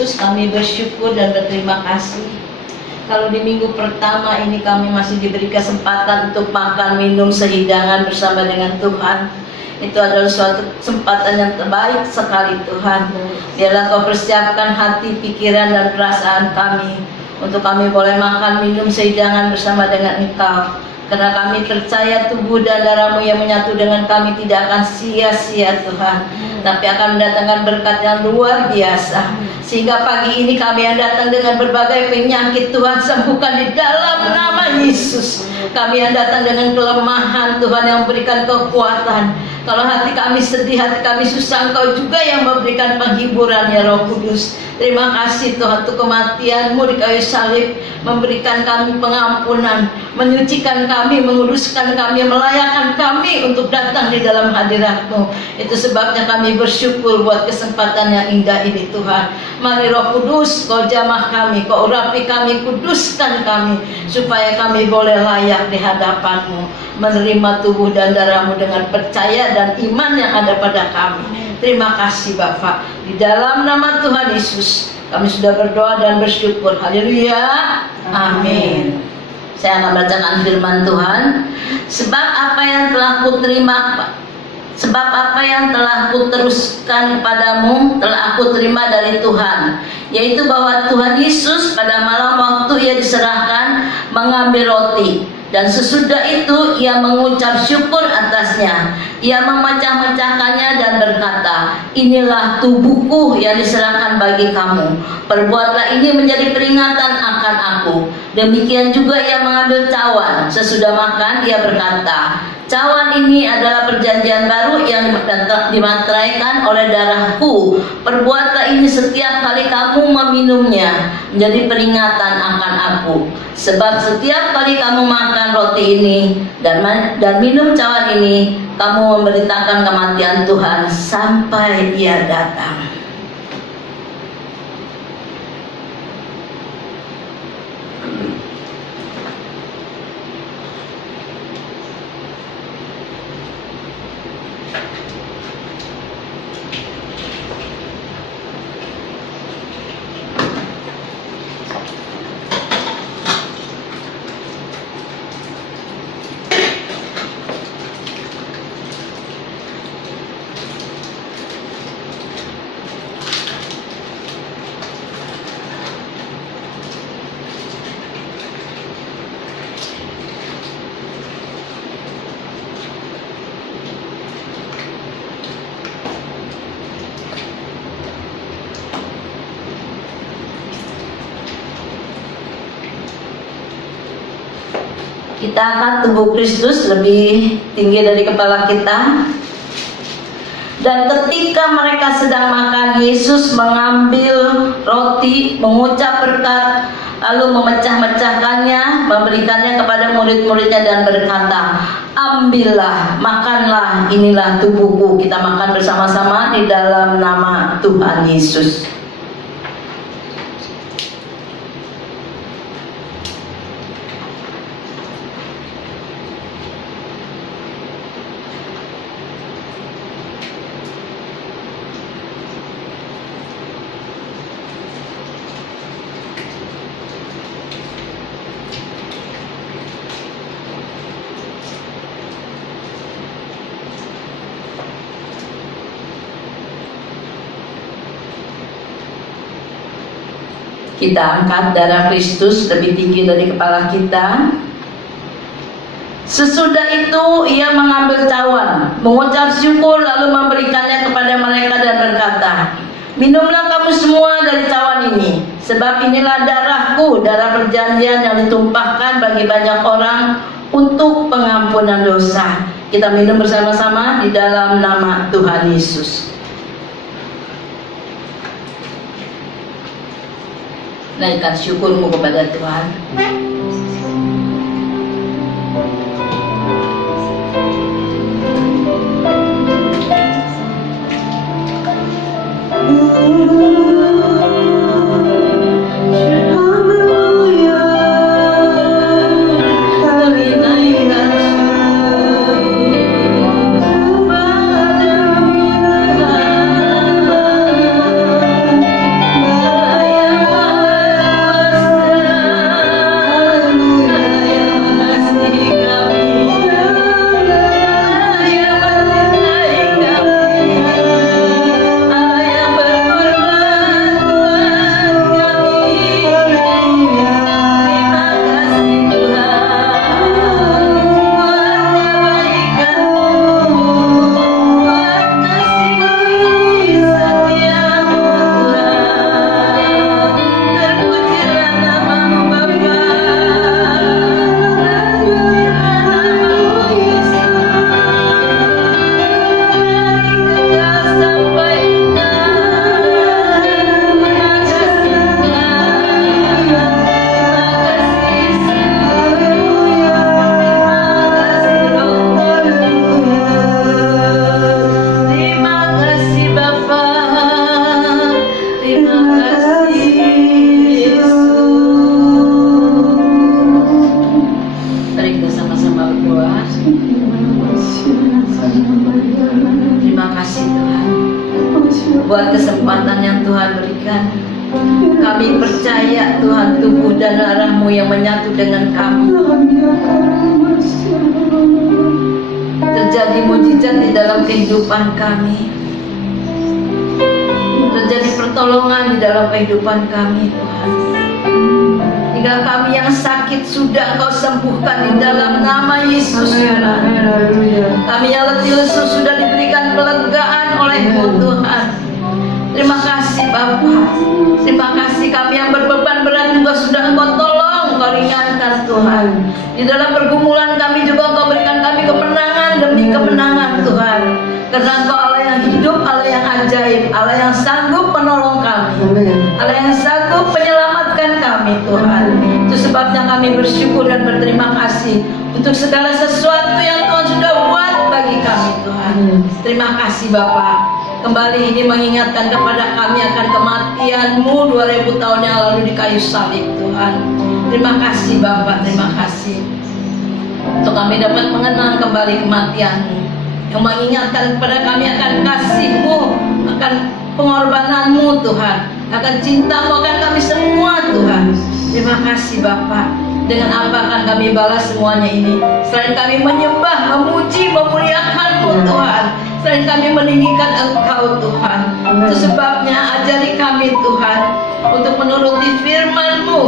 Kami bersyukur dan berterima kasih kalau di minggu pertama ini kami masih diberi kesempatan untuk makan, minum, sehidangan bersama dengan Tuhan. Itu adalah suatu kesempatan yang terbaik sekali Tuhan. Biarlah Kau persiapkan hati, pikiran, dan perasaan kami untuk kami boleh makan minum sehidangan bersama dengan Engkau. Karena kami percaya tubuh dan darah-Mu yang menyatu dengan kami tidak akan sia-sia Tuhan, tapi akan mendatangkan berkat yang luar biasa. Sehingga pagi ini kami yang datang dengan berbagai penyakit, Tuhan sembuhkan di dalam nama Yesus. Kami yang datang dengan kelemahan, Tuhan yang memberikan kekuatan. Kalau hati kami sedih, hati kami susah, Engkau juga yang memberikan penghiburan, ya Roh Kudus. Terima kasih Tuhan untuk kematian-Mu di kayu salib, memberikan kami pengampunan, menyucikan kami, menguduskan kami, melayakkan kami untuk datang di dalam hadirat-Mu. Itu sebabnya kami bersyukur buat kesempatan yang indah ini Tuhan. Mari Roh Kudus, Kau jamah kami, Kau urapi kami, kuduskan kami, supaya kami boleh layak di hadapan-Mu, menerima tubuh dan darah-Mu dengan percaya dan iman yang ada pada kami. Terima kasih Bapa. Di dalam nama Tuhan Yesus kami sudah berdoa dan bersyukur. Haleluya. Amin. Saya akan bacakan firman Tuhan. Sebab apa yang telah kuteruskan kepadamu telah aku terima dari Tuhan, yaitu bahwa Tuhan Yesus pada malam waktu Ia diserahkan mengambil roti, dan sesudah itu Ia mengucap syukur atasnya. Ia memecah-mecahkannya dan berkata, inilah tubuhku yang diserahkan bagi kamu. Perbuatlah ini menjadi peringatan akan aku. Demikian juga Ia mengambil cawan. Sesudah makan Ia berkata, cawan ini adalah perjanjian baru yang dimateraikan oleh darahku. Perbuatlah ini setiap kali kamu meminumnya menjadi peringatan akan aku. Sebab setiap kali kamu makan roti ini dan minum cawan ini, kamu memberitakan kematian Tuhan sampai Ia datang. Kita angkat tubuh Kristus lebih tinggi dari kepala kita. Dan ketika mereka sedang makan, Yesus mengambil roti, mengucap berkat, lalu memecah-mecahkannya, memberikannya kepada murid-muridnya dan berkata, ambillah, makanlah, inilah tubuhku. Kita makan bersama-sama di dalam nama Tuhan Yesus. Kita angkat darah Kristus lebih tinggi dari kepala kita. Sesudah itu Ia mengambil cawan, mengucap syukur, lalu memberikannya kepada mereka dan berkata, minumlah kamu semua dari cawan ini, sebab inilah darahku, darah perjanjian yang ditumpahkan bagi banyak orang untuk pengampunan dosa. Kita minum bersama-sama di dalam nama Tuhan Yesus. Naikkan syukurmu kepada Tuhan. Hallelujah. buat kesempatan yang Tuhan berikan. Kami percaya Tuhan, tubuh dan darah-Mu yang menyatu dengan kami. Terjadi mujizat di dalam kehidupan kami. Terjadi pertolongan di dalam kehidupan kami, Tuhan. Hingga kami yang sakit sudah Kau sembuhkan di dalam nama Yesus. Kami yang letih lesu sudah diberikan kelegaan oleh-Mu, Tuhan. Terima kasih Bapa. Terima kasih kami yang berbeban berat juga sudah Engkau tolong, Engkau ringankan Tuhan. Di dalam pergumulan kami juga Engkau berikan kami kemenangan demi kemenangan Tuhan. Karena Engkau Allah yang hidup, Allah yang ajaib, Allah yang sanggup menolong kami, Allah yang sanggup menyelamatkan kami Tuhan. Itu sebabnya kami bersyukur dan berterima kasih untuk segala sesuatu yang Tuhan sudah buat bagi kami Tuhan. Terima kasih Bapa. Kembali ini mengingatkan kepada kami akan kematian-Mu 2000 tahun yang lalu di kayu salib Tuhan. Terima kasih Bapa, terima kasih untuk kami dapat mengenang kembali kematian-Mu, yang mengingatkan kepada kami akan kasih-Mu, akan pengorbanan-Mu Tuhan, akan cinta-Mu akan kami semua Tuhan. Terima kasih Bapa. Dengan apa akan kami balas semuanya ini? Selain kami menyembah, memuji, memuliakan-Mu Tuhan, selain kami meninggikan Engkau Tuhan. Itu sebabnya ajari kami Tuhan untuk menuruti firman-Mu,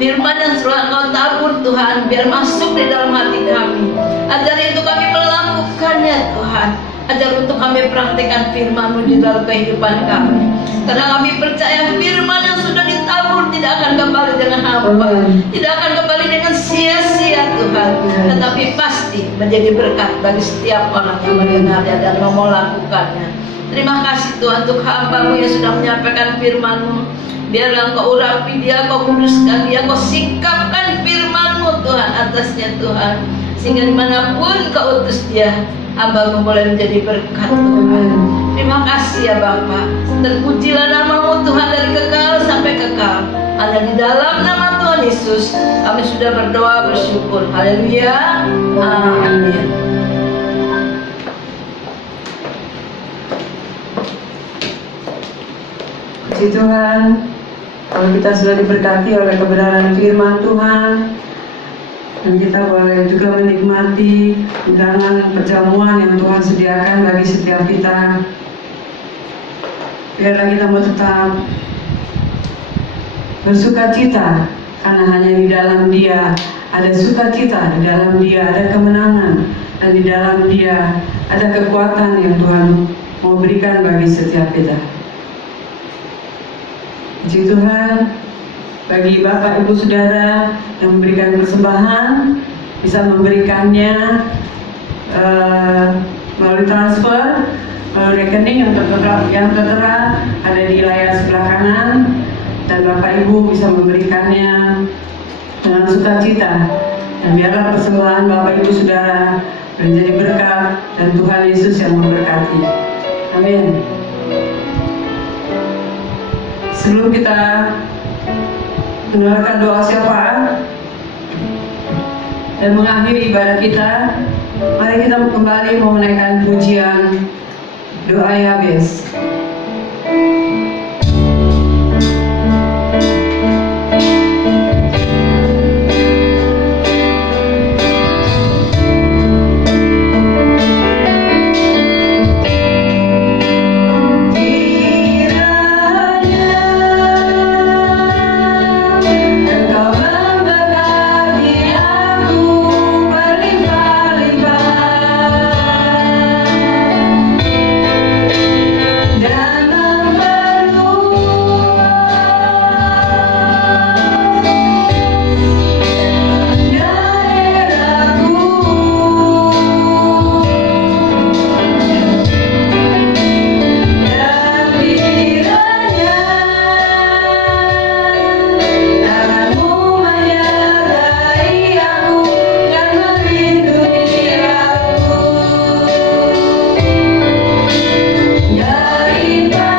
firman yang selalu Engkau tabur Tuhan, biar masuk di dalam hati kami. Ajari itu kami melakukannya Tuhan. Ajar untuk kami praktikkan firman-Mu di dalam kehidupan kami. Karena kami percaya firman yang sudah ditabur tidak akan kembali dengan hampa, tidak akan kembali dengan sia-sia Tuhan, tetapi pasti menjadi berkat bagi setiap orang yang mendengarnya dan mau melakukannya. Terima kasih Tuhan untuk hamba-Mu yang sudah menyampaikan firman-Mu. Biarlah Engkau urapi dia, Engkau kuduskan dia, Engkau singkapkan firman-Mu Tuhan atasnya Tuhan, sehingga dimanapun Kau utus dia, hamba-Mu boleh menjadi berkat Tuhan. Terima kasih ya Bapa. Terpujilah nama-Mu Tuhan dari kekal sampai kekal. Hanya di dalam nama Tuhan Yesus kami sudah berdoa bersyukur. Haleluya. Amin. Puji Tuhan, kalau kita sudah diberkati oleh kebenaran firman Tuhan, dan kita boleh juga menikmati undangan perjamuan yang Tuhan sediakan bagi setiap kita. Biarlah kita mau tetap bersukacita, karena hanya di dalam Dia ada sukacita, di dalam Dia ada kemenangan, dan di dalam Dia ada kekuatan yang Tuhan mau berikan bagi setiap kita. Puji Tuhan, bagi Bapak Ibu Saudara yang memberikan persembahan, bisa memberikannya melalui transfer, melalui rekening yang tertera ada di layar sebelah kanan, dan Bapak Ibu bisa memberikannya dengan sukacita. Dan biarlah persembahan Bapak Ibu Saudara menjadi berkat, dan Tuhan Yesus yang memberkati. Amin. Sebelum kita mendengarkan doa syafaat dan mengakhiri ibadah kita, mari kita kembali menaikkan pujian doa Yabes. Tidak menimpa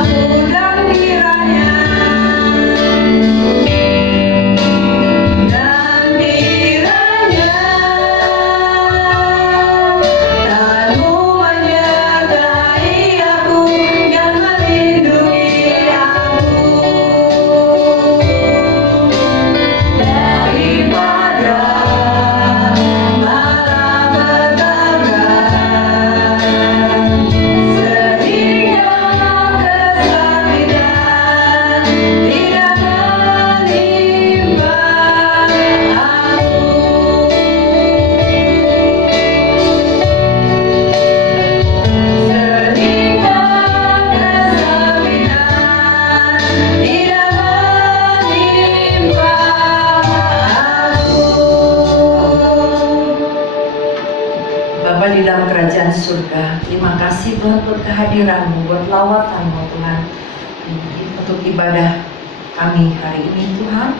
aku. Bapa di dalam kerajaan surga, terima kasih Tuhan buat kehadiran-Mu, buat lawatan-Mu Tuhan untuk ibadah kami hari ini Tuhan.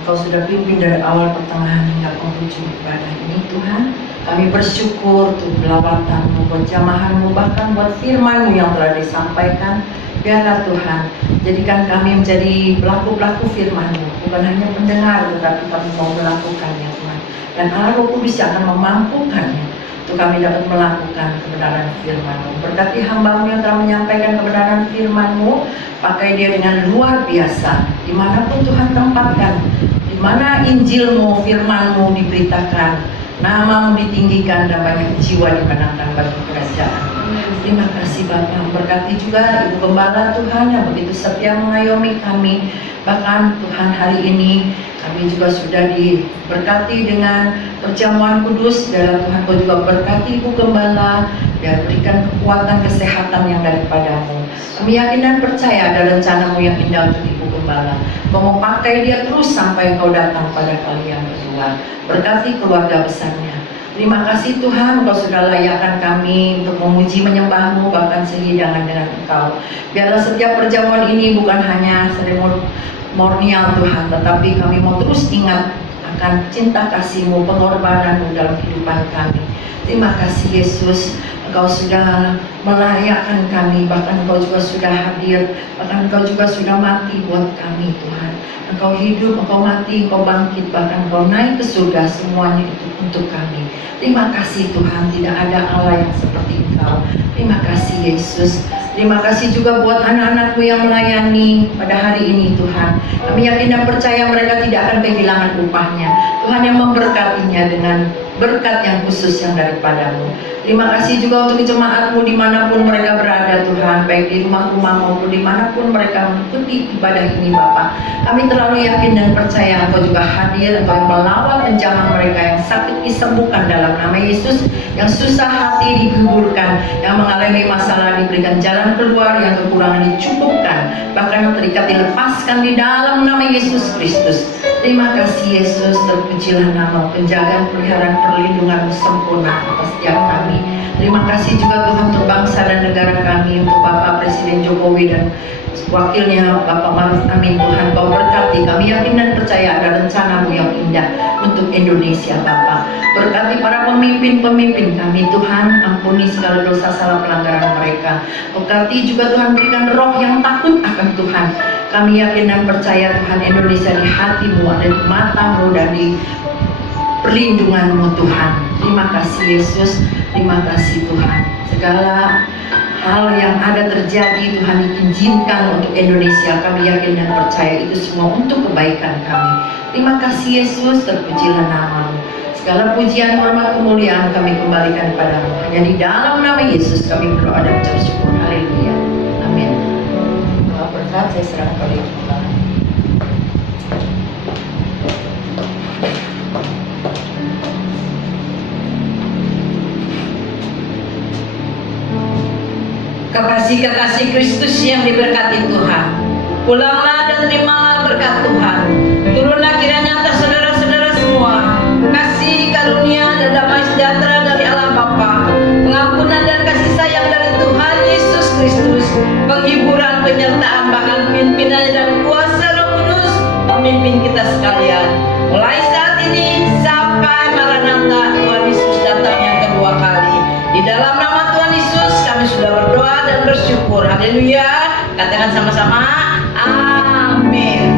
Engkau sudah pimpin dari awal pertengahan hingga penghujung ibadah ini Tuhan. Kami bersyukur untuk lawatan-Mu, buat jamahan-Mu, bahkan buat firman-Mu yang telah disampaikan. Biarlah Tuhan, jadikan kami menjadi pelaku-pelaku firman-Mu, bukan hanya pendengar, tetapi kami mau melakukannya Tuhan. Dan Allah Roh Kudus akan memampukannya untuk kami dapat melakukan kebenaran firman-Mu. Berkati hamba-Mu yang telah menyampaikan kebenaran firman-Mu, pakai dia dengan luar biasa, dimanapun Tuhan tempatkan, dimana Injil-Mu, firman-Mu diberitakan, nama-Mu ditinggikan, dan banyak jiwa dimenangkan bagi kerajaan. Terima kasih Bapak. Berkati juga Ibu Gembala Tuhan yang begitu setia mengayomi kami. Bahkan Tuhan hari ini kami juga sudah diberkati dengan perjamuan kudus. Dalam Tuhan Kau juga berkati Ibu Gembala, biar berikan kekuatan kesehatan yang daripada-Mu. Kami yakin dan percaya ada rencana-Mu yang indah untuk Ibu Gembala. Kau mau pakai dia terus sampai Kau datang pada kalian berdua. Berkati keluarga besarnya. Terima kasih Tuhan, Engkau sudah layakkan kami untuk memuji menyembah-Mu, bahkan sehidangan dengan Engkau. Biarlah setiap perjamuan ini bukan hanya seremonial Tuhan, tetapi kami mau terus ingat akan cinta kasih-Mu, pengorbanan-Mu dalam kehidupan kami. Terima kasih Yesus, Engkau sudah melayakkan kami, bahkan Engkau juga sudah hadir, bahkan Engkau juga sudah mati buat kami Tuhan. Engkau hidup, Engkau mati, Engkau bangkit, bahkan Engkau naik ke surga, semuanya itu untuk kami. Terima kasih Tuhan, tidak ada Allah yang seperti Engkau. Terima kasih Yesus. Terima kasih juga buat anak-anak-Mu yang melayani pada hari ini Tuhan. Kami yakin dan percaya mereka tidak akan kehilangan upahnya. Tuhan yang memberkatinya dengan berkat yang khusus yang daripada-Mu. Terima kasih juga untuk jemaat-Mu dimanapun mereka berada Tuhan, baik di rumah-rumah maupun dimanapun mereka mengikuti ibadah ini Bapak. Kami terlalu yakin dan percaya Engkau juga hadir, Engkau yang melawat penjamah mereka, yang sakit disembuhkan dalam nama Yesus, yang susah hati dihiburkan, yang mengalami masalah diberikan jalan keluar, yang kekurangan dicukupkan, bahkan yang terikat dilepaskan di dalam nama Yesus Kristus. Terima kasih Yesus, terpujilah nama, penjagaan, peliharaan, perlindungan-Mu sempurna atas setiap kami. Terima kasih juga Tuhan untuk bangsa dan negara kami, untuk Bapak Presiden Jokowi dan wakilnya Bapak Maruf Amin. Tuhan Kau berkati, kami yakin dan percaya ada rencana-Mu yang indah untuk Indonesia Bapak. Berkati para pemimpin-pemimpin kami Tuhan, ampuni segala dosa salah pelanggaran mereka. Berkati juga Tuhan, berikan roh yang takut akan Tuhan. Kami yakin dan percaya Tuhan, Indonesia di hati-Mu, ada di mata-Mu, dan di perlindungan-Mu Tuhan. Terima kasih Yesus, terima kasih Tuhan. Segala hal yang ada terjadi Tuhan diizinkan untuk Indonesia, kami yakin dan percaya itu semua untuk kebaikan kami. Terima kasih Yesus, terpujilah nama-Mu. Segala pujian, hormat, kemuliaan kami kembalikan kepada-Mu. Hanya di dalam nama Yesus kami berdoa dan ucap syukur. Haleluya. Amin. Doa berkat saya serahkan kepada Ibu. Kekasih-kekasih Kristus yang diberkati Tuhan, pulanglah dan terimalah berkat Tuhan. Turunlah kiranya atas saudara-saudara semua kasih karunia dan damai sejahtera dari Allah Bapa, pengampunan dan kasih sayang dari Tuhan Yesus Kristus, penghiburan, penyertaan, bahkan pimpinan dan kuasa Roh Kudus memimpin kita sekalian, mulai saat ini sampai Maranatha, Tuhan Yesus datang yang kedua kali. Di dalam nama Tuhan Yesus kami sudah berdoa dan bersyukur. Haleluya. Katakan sama-sama, amin.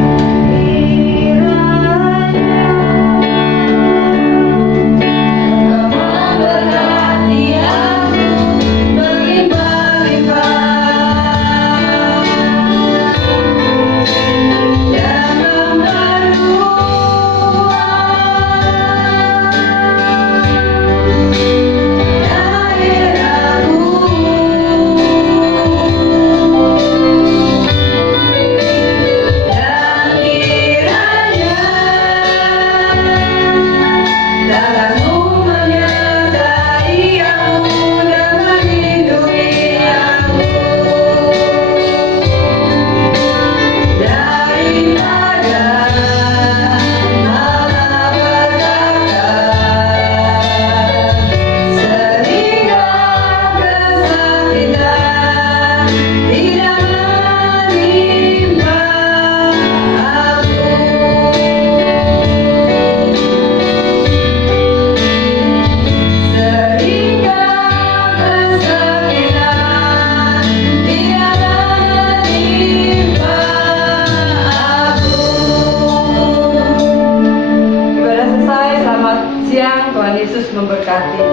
Yesus memberkati.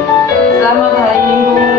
Selamat hari Minggu.